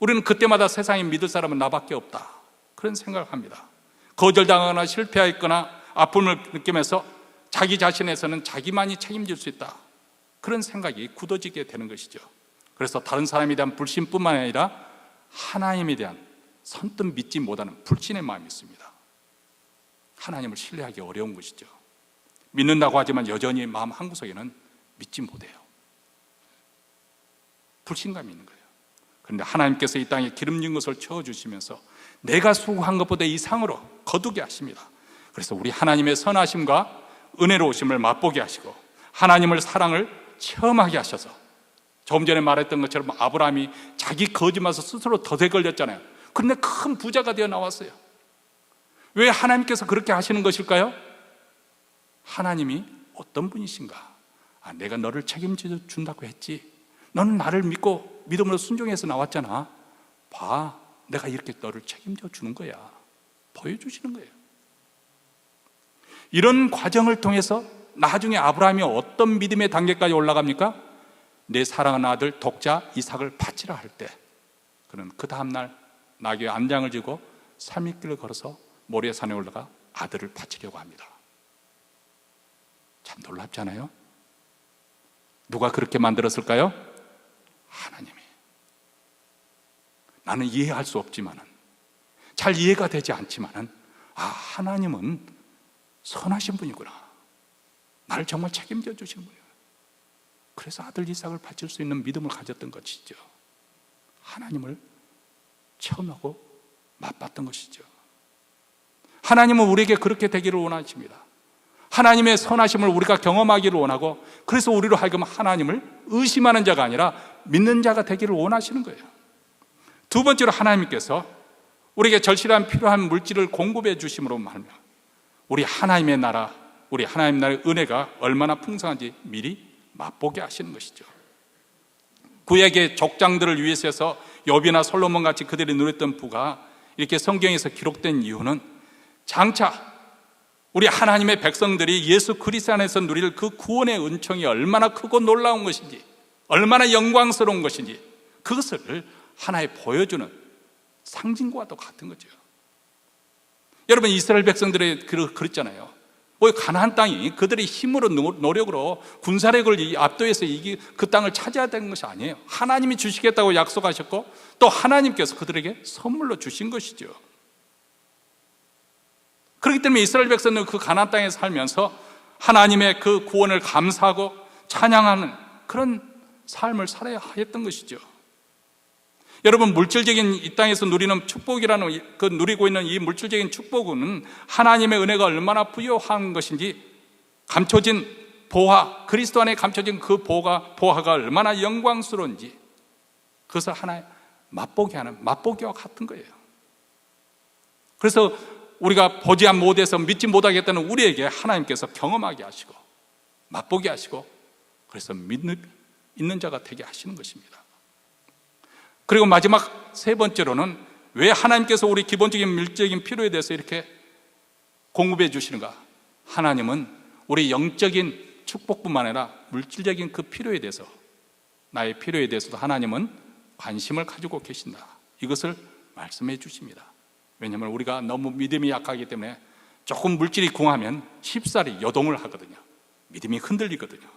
우리는 그때마다 세상에 믿을 사람은 나밖에 없다, 그런 생각을 합니다. 거절당하거나 실패했거나 아픔을 느끼면서 자기 자신에서는 자기만이 책임질 수 있다, 그런 생각이 굳어지게 되는 것이죠. 그래서 다른 사람에 대한 불신뿐만 아니라 하나님에 대한 선뜻 믿지 못하는 불신의 마음이 있습니다. 하나님을 신뢰하기 어려운 것이죠. 믿는다고 하지만 여전히 마음 한구석에는 믿지 못해요. 불신감이 있는 거예요. 그런데 하나님께서 이 땅에 기름진 것을 채워주시면서 내가 수고한 것보다 이상으로 거두게 하십니다. 그래서 우리 하나님의 선하심과 은혜로우심을 맛보게 하시고 하나님을 사랑을 체험하게 하셔서, 조금 전에 말했던 것처럼 아브라함이 자기 거짓말에서 스스로 덫에 걸렸잖아요. 그런데 큰 부자가 되어 나왔어요. 왜 하나님께서 그렇게 하시는 것일까요? 하나님이 어떤 분이신가? 내가 너를 책임져 준다고 했지. 너는 나를 믿고 믿음으로 순종해서 나왔잖아. 봐, 내가 이렇게 너를 책임져 주는 거야. 보여주시는 거예요. 이런 과정을 통해서 나중에 아브라함이 어떤 믿음의 단계까지 올라갑니까? 내 사랑하는 아들 독자 이삭을 바치라 할 때, 그는 그 다음날 나귀의 안장을 지고 3일길을 걸어서 모리아산에 올라가 아들을 바치려고 합니다. 참 놀랍잖아요. 누가 그렇게 만들었을까요? 하나님이. 나는 이해할 수 없지만은, 잘 이해가 되지 않지만은, 하나님은 선하신 분이구나. 나를 정말 책임져 주시는 분이구나. 그래서 아들 이삭을 바칠 수 있는 믿음을 가졌던 것이죠. 하나님을 체험하고 맛봤던 것이죠. 하나님은 우리에게 그렇게 되기를 원하십니다. 하나님의 선하심을 우리가 경험하기를 원하고, 그래서 우리로 하여금 하나님을 의심하는 자가 아니라 믿는 자가 되기를 원하시는 거예요. 두 번째로 하나님께서 우리에게 절실한 필요한 물질을 공급해 주심으로 말며 우리 하나님의 나라, 우리 하나님 나라의 은혜가 얼마나 풍성한지 미리 맛보게 하시는 것이죠. 구약의 족장들을 위해서 욥이나 솔로몬 같이 그들이 누렸던 부가 이렇게 성경에서 기록된 이유는 장차 우리 하나님의 백성들이 예수 그리스도 안에서 누릴 그 구원의 은총이 얼마나 크고 놀라운 것인지, 얼마나 영광스러운 것인지 그것을 하나의 보여주는 상징과도 같은 거죠. 여러분, 이스라엘 백성들이 그랬잖아요. 가나안 땅이 그들의 힘으로 노력으로 군사력을 압도해서 그 땅을 차지해야 되는 것이 아니에요. 하나님이 주시겠다고 약속하셨고 또 하나님께서 그들에게 선물로 주신 것이죠. 그렇기 때문에 이스라엘 백성은 그 가나안 땅에 살면서 하나님의 그 구원을 감사하고 찬양하는 그런 삶을 살아야 했던 것이죠. 여러분, 물질적인 이 땅에서 누리는 축복이라는 누리고 있는 이 물질적인 축복은 하나님의 은혜가 얼마나 부요한 것인지, 감춰진 보화, 그리스도 안에 감춰진 그 보화가 얼마나 영광스러운지 그것을 하나의 맛보기와 같은 거예요. 그래서 우리가 보지 못해서 믿지 못하겠다는 우리에게 하나님께서 경험하게 하시고 맛보게 하시고 그래서 믿는 자가 되게 하시는 것입니다. 그리고 마지막 세 번째로는 왜 하나님께서 우리 기본적인 물질적인 필요에 대해서 이렇게 공급해 주시는가? 하나님은 우리 영적인 축복뿐만 아니라 물질적인 그 필요에 대해서, 나의 필요에 대해서도 하나님은 관심을 가지고 계신다, 이것을 말씀해 주십니다. 왜냐하면 우리가 너무 믿음이 약하기 때문에 조금 물질이 궁하면 쉽사리 요동을 하거든요. 믿음이 흔들리거든요.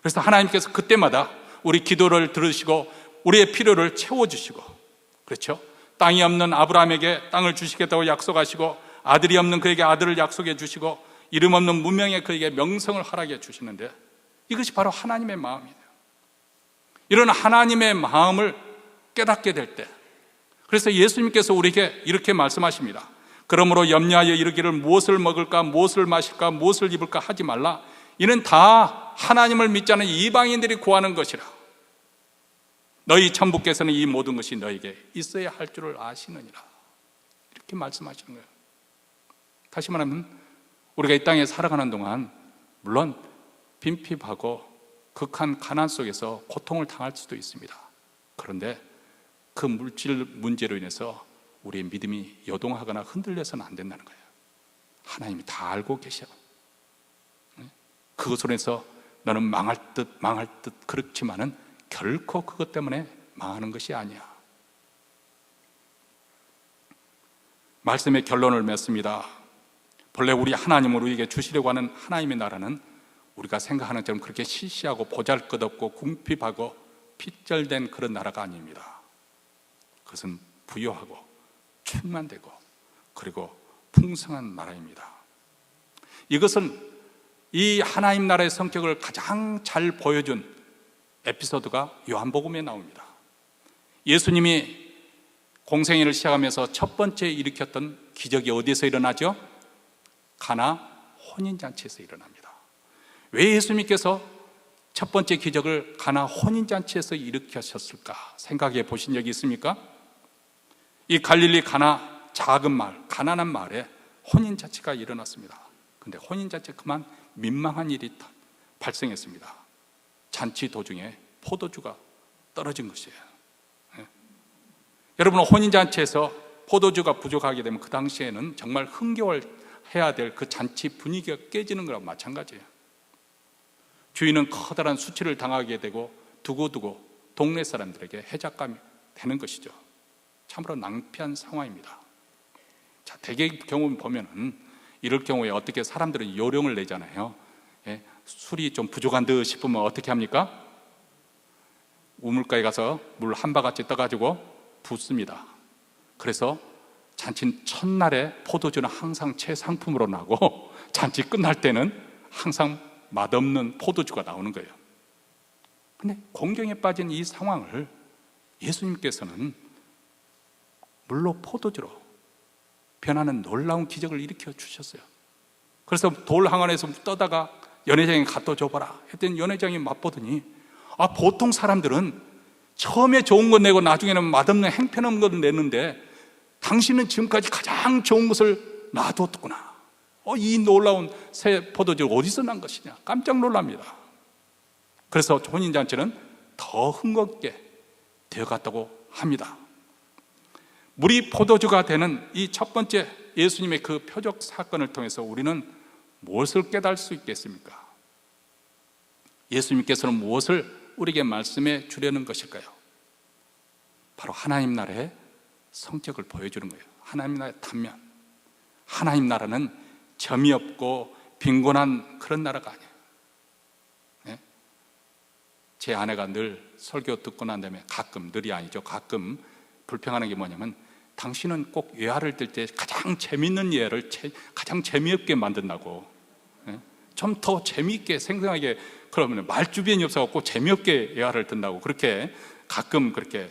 그래서 하나님께서 그때마다 우리 기도를 들으시고 우리의 필요를 채워주시고, 그렇죠? 땅이 없는 아브라함에게 땅을 주시겠다고 약속하시고, 아들이 없는 그에게 아들을 약속해 주시고, 이름 없는 무명의 그에게 명성을 허락해 주시는데, 이것이 바로 하나님의 마음이에요. 이런 하나님의 마음을 깨닫게 될 때, 그래서 예수님께서 우리에게 이렇게 말씀하십니다. 그러므로 염려하여 이르기를 무엇을 먹을까, 무엇을 마실까, 무엇을 입을까 하지 말라. 이는 다 하나님을 믿지 않는 이방인들이 구하는 것이라. 너희 천부께서는 이 모든 것이 너에게 있어야 할 줄을 아시느니라. 이렇게 말씀하시는 거예요. 다시 말하면 우리가 이 땅에 살아가는 동안 물론 빈핍하고 극한 가난 속에서 고통을 당할 수도 있습니다. 그런데 그 물질 문제로 인해서 우리의 믿음이 요동하거나 흔들려서는 안 된다는 거예요. 하나님이 다 알고 계셔. 그것으로 해서 너는 망할 듯 그렇지만은 결코 그것 때문에 망하는 것이 아니야. 말씀의 결론을 맺습니다. 본래 우리 하나님을 우리에게 주시려고 하는 하나님의 나라는 우리가 생각하는 것처럼 그렇게 시시하고 보잘것없고 궁핍하고 핏절된 그런 나라가 아닙니다. 그것은 부유하고 충만되고 그리고 풍성한 나라입니다. 이것은 이 하나님 나라의 성격을 가장 잘 보여준 에피소드가 요한복음에 나옵니다. 예수님이 공생애를 시작하면서 첫 번째 일으켰던 기적이 어디에서 일어나죠? 가나 혼인잔치에서 일어납니다. 왜 예수님께서 첫 번째 기적을 가나 혼인잔치에서 일으키셨을까 생각해 보신 적이 있습니까? 이 갈릴리 가나 작은 마을, 가난한 마을에 혼인잔치가 일어났습니다. 그런데 혼인잔치 그만 민망한 일이 발생했습니다. 잔치 도중에 포도주가 떨어진 것이에요. 여러분, 혼인잔치에서 포도주가 부족하게 되면 그 당시에는 정말 흥겨워해야 될 그 잔치 분위기가 깨지는 거랑 마찬가지예요. 주인은 커다란 수치를 당하게 되고 두고두고 동네 사람들에게 해작감이 되는 것이죠. 참으로 낭패한 상황입니다. 자, 대개 경우 보면은 이럴 경우에 어떻게 사람들은 요령을 내잖아요. 술이 좀 부족한 듯 싶으면 어떻게 합니까? 우물가에 가서 물 한 바가지 떠가지고 붓습니다. 그래서 잔치 첫날에 포도주는 항상 최상품으로 나고 잔치 끝날 때는 항상 맛없는 포도주가 나오는 거예요. 근데 공경에 빠진 이 상황을 예수님께서는 물로 포도주로 변하는 놀라운 기적을 일으켜 주셨어요. 그래서 돌 항아리에서 떠다가 연회장에 갖다 줘봐라 했더니 연회장이 맛보더니 보통 사람들은 처음에 좋은 거 내고 나중에는 맛없는 행편없는 거 내는데 당신은 지금까지 가장 좋은 것을 놔뒀구나. 이 놀라운 새 포도주를 어디서 난 것이냐. 깜짝 놀랍니다. 그래서 혼인잔치는 더 흥겁게 되어갔다고 합니다. 물이 포도주가 되는 이 첫 번째 예수님의 그 표적 사건을 통해서 우리는 무엇을 깨달을 수 있겠습니까? 예수님께서는 무엇을 우리에게 말씀해 주려는 것일까요? 바로 하나님 나라의 성격을 보여주는 거예요. 하나님 나라의 단면. 하나님 나라는 점이 없고 빈곤한 그런 나라가 아니에요. 네? 제 아내가 늘 설교 듣고 난 다음에 가끔, 늘이 아니죠, 가끔 불평하는 게 뭐냐면, 당신은 꼭 예화를 들 때 가장 재미있는 예를 가장 재미없게 만든다고. 네? 좀 더 재미있게 생생하게, 그러면 말주변이 없어서 재미없게 예화를 든다고 그렇게 가끔 그렇게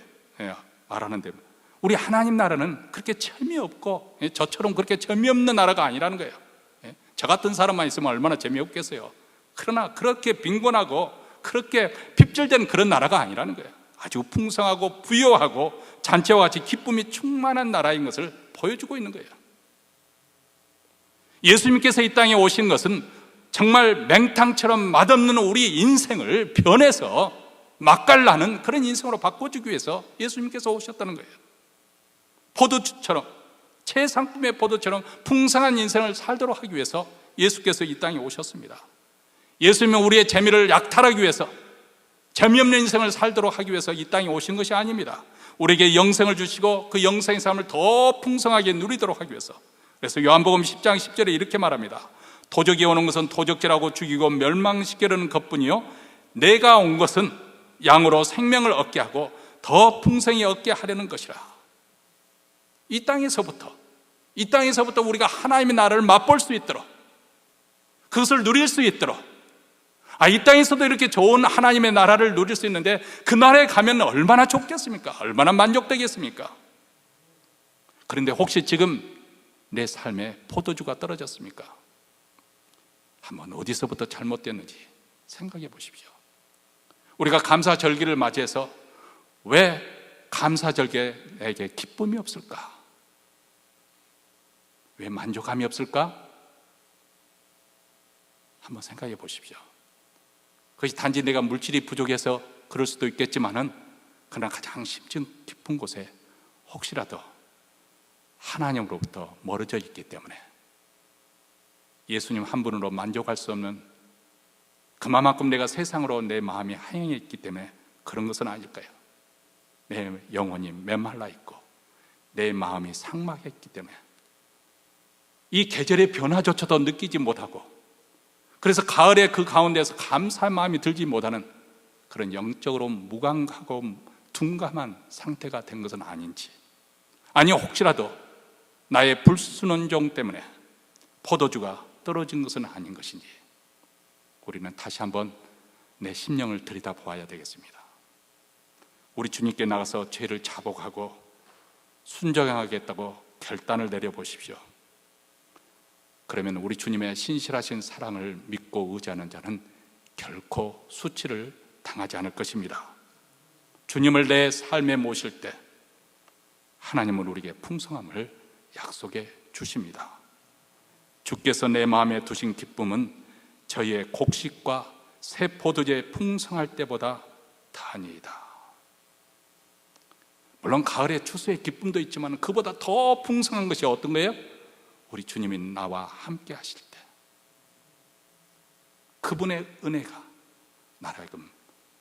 말하는데, 우리 하나님 나라는 그렇게 재미없고 저처럼 그렇게 재미없는 나라가 아니라는 거예요. 저 같은 사람만 있으면 얼마나 재미없겠어요. 그러나 그렇게 빈곤하고 그렇게 핍절된 그런 나라가 아니라는 거예요. 아주 풍성하고 부유하고 잔치와 같이 기쁨이 충만한 나라인 것을 보여주고 있는 거예요. 예수님께서 이 땅에 오신 것은 정말 맹탕처럼 맛없는 우리 인생을 변해서 맛깔나는 그런 인생으로 바꿔주기 위해서 예수님께서 오셨다는 거예요. 포도주처럼, 최상품의 포도처럼 풍성한 인생을 살도록 하기 위해서 예수께서 이 땅에 오셨습니다. 예수님은 우리의 재미를 약탈하기 위해서, 재미없는 인생을 살도록 하기 위해서 이 땅에 오신 것이 아닙니다. 우리에게 영생을 주시고 그 영생의 삶을 더 풍성하게 누리도록 하기 위해서. 그래서 요한복음 10장 10절에 이렇게 말합니다. 도적이 오는 것은 도적질하고 죽이고 멸망시키려는 것뿐이요, 내가 온 것은 양으로 생명을 얻게 하고 더 풍성히 얻게 하려는 것이라. 이 땅에서부터 우리가 하나님의 나라를 맛볼 수 있도록, 그것을 누릴 수 있도록, 이 땅에서도 이렇게 좋은 하나님의 나라를 누릴 수 있는데 그 나라에 가면 얼마나 좋겠습니까? 얼마나 만족되겠습니까? 그런데 혹시 지금 내 삶에 포도주가 떨어졌습니까? 한번 어디서부터 잘못됐는지 생각해 보십시오. 우리가 감사절기를 맞이해서 왜 감사절기에게 기쁨이 없을까? 왜 만족감이 없을까? 한번 생각해 보십시오. 그것이 단지 내가 물질이 부족해서 그럴 수도 있겠지만은, 그러나 가장 심층 깊은 곳에 혹시라도 하나님으로부터 멀어져 있기 때문에, 예수님 한 분으로 만족할 수 없는, 그만큼 내가 세상으로 내 마음이 하영해 있기 때문에 그런 것은 아닐까요? 내 영혼이 메말라 있고 내 마음이 삭막했기 때문에 이 계절의 변화조차도 느끼지 못하고, 그래서 가을의 그 가운데서 감사의 마음이 들지 못하는 그런 영적으로 무감하고 둔감한 상태가 된 것은 아닌지, 아니 혹시라도 나의 불순종정 때문에 포도주가 떨어진 것은 아닌 것인지, 우리는 다시 한번 내 심령을 들여다보아야 되겠습니다. 우리 주님께 나가서 죄를 자복하고 순종하겠다고 결단을 내려보십시오. 그러면 우리 주님의 신실하신 사랑을 믿고 의지하는 자는 결코 수치를 당하지 않을 것입니다. 주님을 내 삶에 모실 때 하나님은 우리에게 풍성함을 약속해 주십니다. 주께서 내 마음에 두신 기쁨은 저희의 곡식과 새 포도주의 풍성할 때보다 다니이다. 물론 가을의 추수의 기쁨도 있지만 그보다 더 풍성한 것이 어떤 거예요? 우리 주님이 나와 함께 하실 때 그분의 은혜가 나를 하여금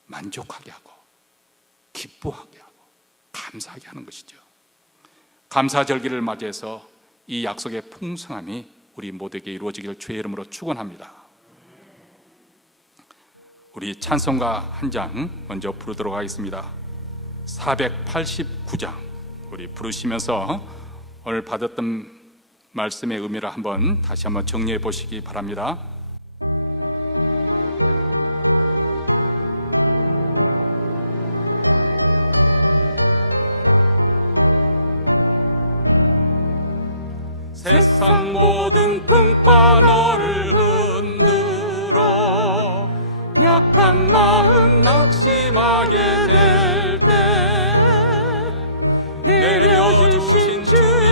만족하게 하고 기뻐하게 하고 감사하게 하는 것이죠. 감사절기를 맞이해서 이 약속의 풍성함이 우리 모두에게 이루어지기를 주의 이름으로 축원합니다. 우리 찬송가 한 장 먼저 부르도록 하겠습니다. 489장 우리 부르시면서 오늘 받았던 말씀의 의미를 다시 한번 정리해 보시기 바랍니다. 세상 모든 풍파 너를 흔들어 약한 마음 낙심하게 될 때 내려주신 주의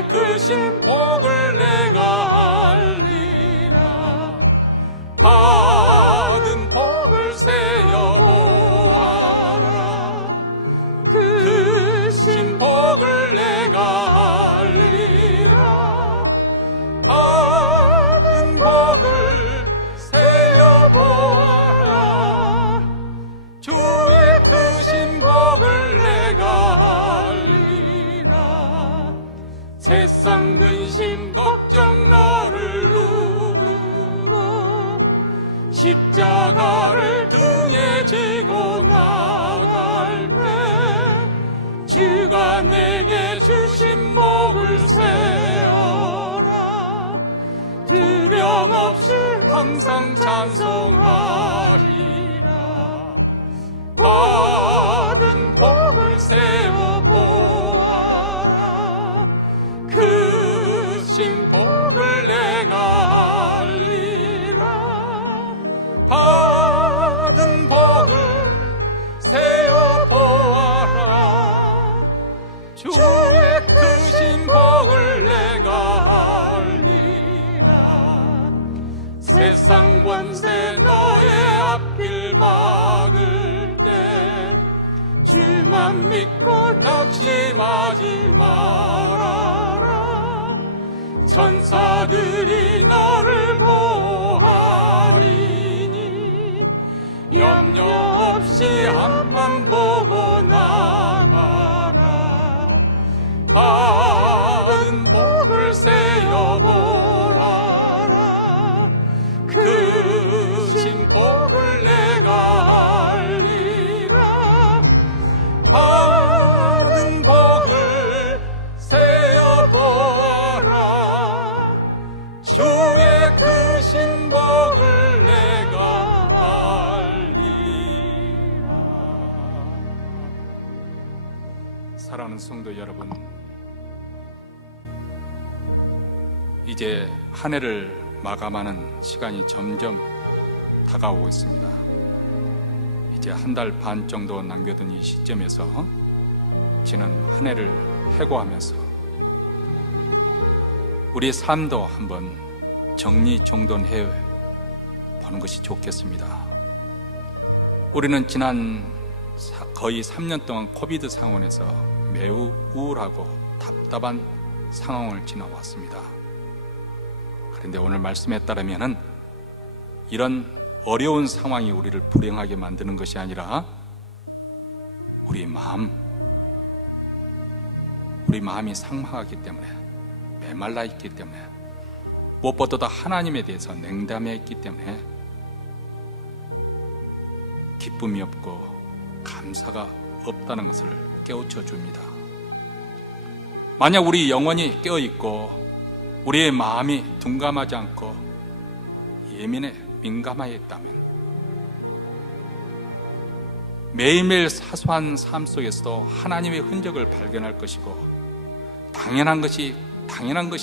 주의 크신 복을 내가 알리라. 받은 복을 세어보아라. 크신 복을 내가 알리라. 받은 복을 세어보아라. 주의 크신 복을 내가 알리라. 세상 근심 걱정 너를 누르고 십자가를 등에 지고 나갈 때 주가 내게 주신 복을 세어라. 두려움 없이 항상 찬송하리라. 받은 복을 세워보아라. 크신 복을 내가 알리라. 받은 복을 세워보아라. 주의 크신 복을 내가 알리라. 세상 권세 너의 앞길 막을 때 주만 믿고 낙심하지 말아라. 천사들이 너를 보호하리니 염려 없이 앞만 보고 나가라. 받은 복을 세어보아라. 크신 복을 내가 알리라. 받은 복을 세어보아라. 주의 크신 복을 내가 알리라. 사랑하는 성도 여러분, 이제 한 해를 마감하는 시간이 점점 다가오고 있습니다. 이제 한 달 반 정도 남겨둔 이 시점에서 지난 한 해를 회고하면서 우리의 삶도 한번 정리정돈해 보는 것이 좋겠습니다. 우리는 지난 거의 3년 동안 코비드 상황에서 매우 우울하고 답답한 상황을 지나왔습니다. 그런데 오늘 말씀에 따르면은 이런 어려운 상황이 우리를 불행하게 만드는 것이 아니라 우리 마음이 상하기 때문에, 메말라 있기 때문에, 무엇보다도 하나님에 대해서 냉담해 있기 때문에 기쁨이 없고 감사가 없다는 것을 깨우쳐 줍니다. 만약 우리 영혼이 깨어있고 우리의 마음이 둔감하지 않고 예민해 민감하여 있다면 매일매일 사소한 삶 속에서도 하나님의 흔적을 발견할 것이고, 당연한 것이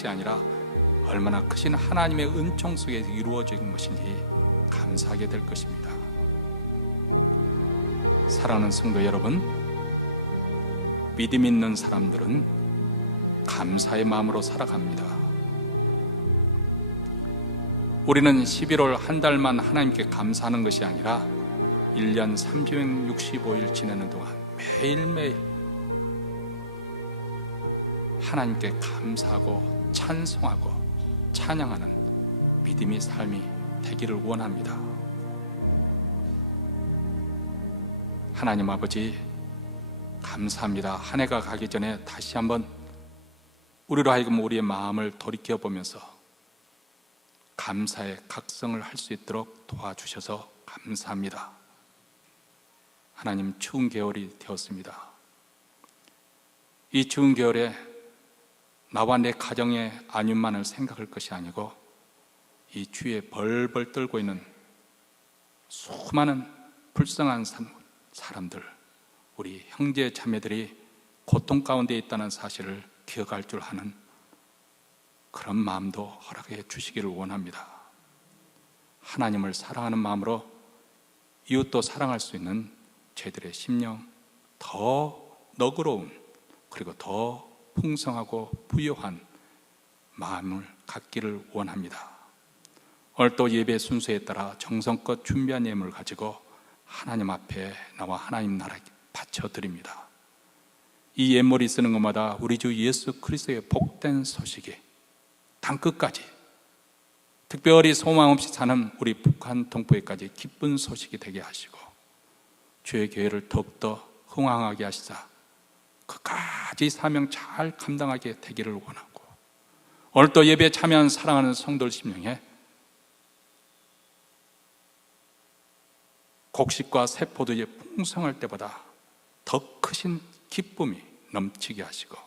아니라 얼마나 크신 하나님의 은총 속에 이루어진 것인지 감사하게 될 것입니다. 사랑하는 성도 여러분, 믿음 있는 사람들은 감사의 마음으로 살아갑니다. 우리는 11월 한 달만 하나님께 감사하는 것이 아니라 1년 365일 지내는 동안 매일매일 하나님께 감사하고 찬송하고 찬양하는 믿음의 삶이 되기를 원합니다. 하나님 아버지, 감사합니다. 한 해가 가기 전에 다시 한번 우리로 하여금 우리의 마음을 돌이켜보면서 감사의 각성을 할 수 있도록 도와주셔서 감사합니다. 하나님, 추운 겨울이 되었습니다. 이 추운 겨울에 나와 내 가정의 안윤만을 생각할 것이 아니고 이 추위에 벌벌 떨고 있는 수많은 불쌍한 사람들, 우리 형제 자매들이 고통 가운데 있다는 사실을 기억할 줄 아는 그런 마음도 허락해 주시기를 원합니다. 하나님을 사랑하는 마음으로 이웃도 사랑할 수 있는 저희들의 심령 더 너그러운, 그리고 더 풍성하고 부유한 마음을 갖기를 원합니다. 오늘 또 예배 순서에 따라 정성껏 준비한 예물을 가지고 하나님 앞에 나와 하나님 나라에 바쳐드립니다. 이 예물이 쓰는 것마다 우리 주 예수 그리스도의 복된 소식이 땅끝까지, 특별히 소망 없이 사는 우리 북한 동포에까지 기쁜 소식이 되게 하시고 주의 교회를 더욱더 흥왕하게 하시사 그까지 사명 잘 감당하게 되기를 원하고, 오늘 또 예배에 참여한 사랑하는 성도들 심령에 곡식과 새 포도주의 풍성할 때보다 더 크신 기쁨이 넘치게 하시고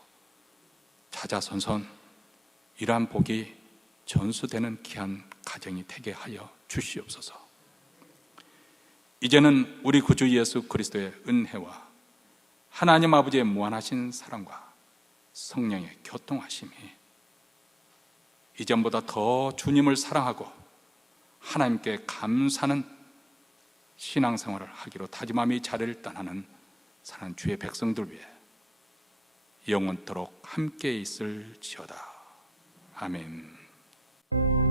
자자손손 이러한 복이 전수되는 귀한 가정이 되게 하여 주시옵소서. 이제는 우리 구주 예수 그리스도의 은혜와 하나님 아버지의 무한하신 사랑과 성령의 교통하심이 이전보다 더 주님을 사랑하고 하나님께 감사하는 신앙생활을 하기로 다짐하며 이 자리를 떠나는 사랑하는 주의 백성들 위해 영원토록 함께 있을지어다. 아멘.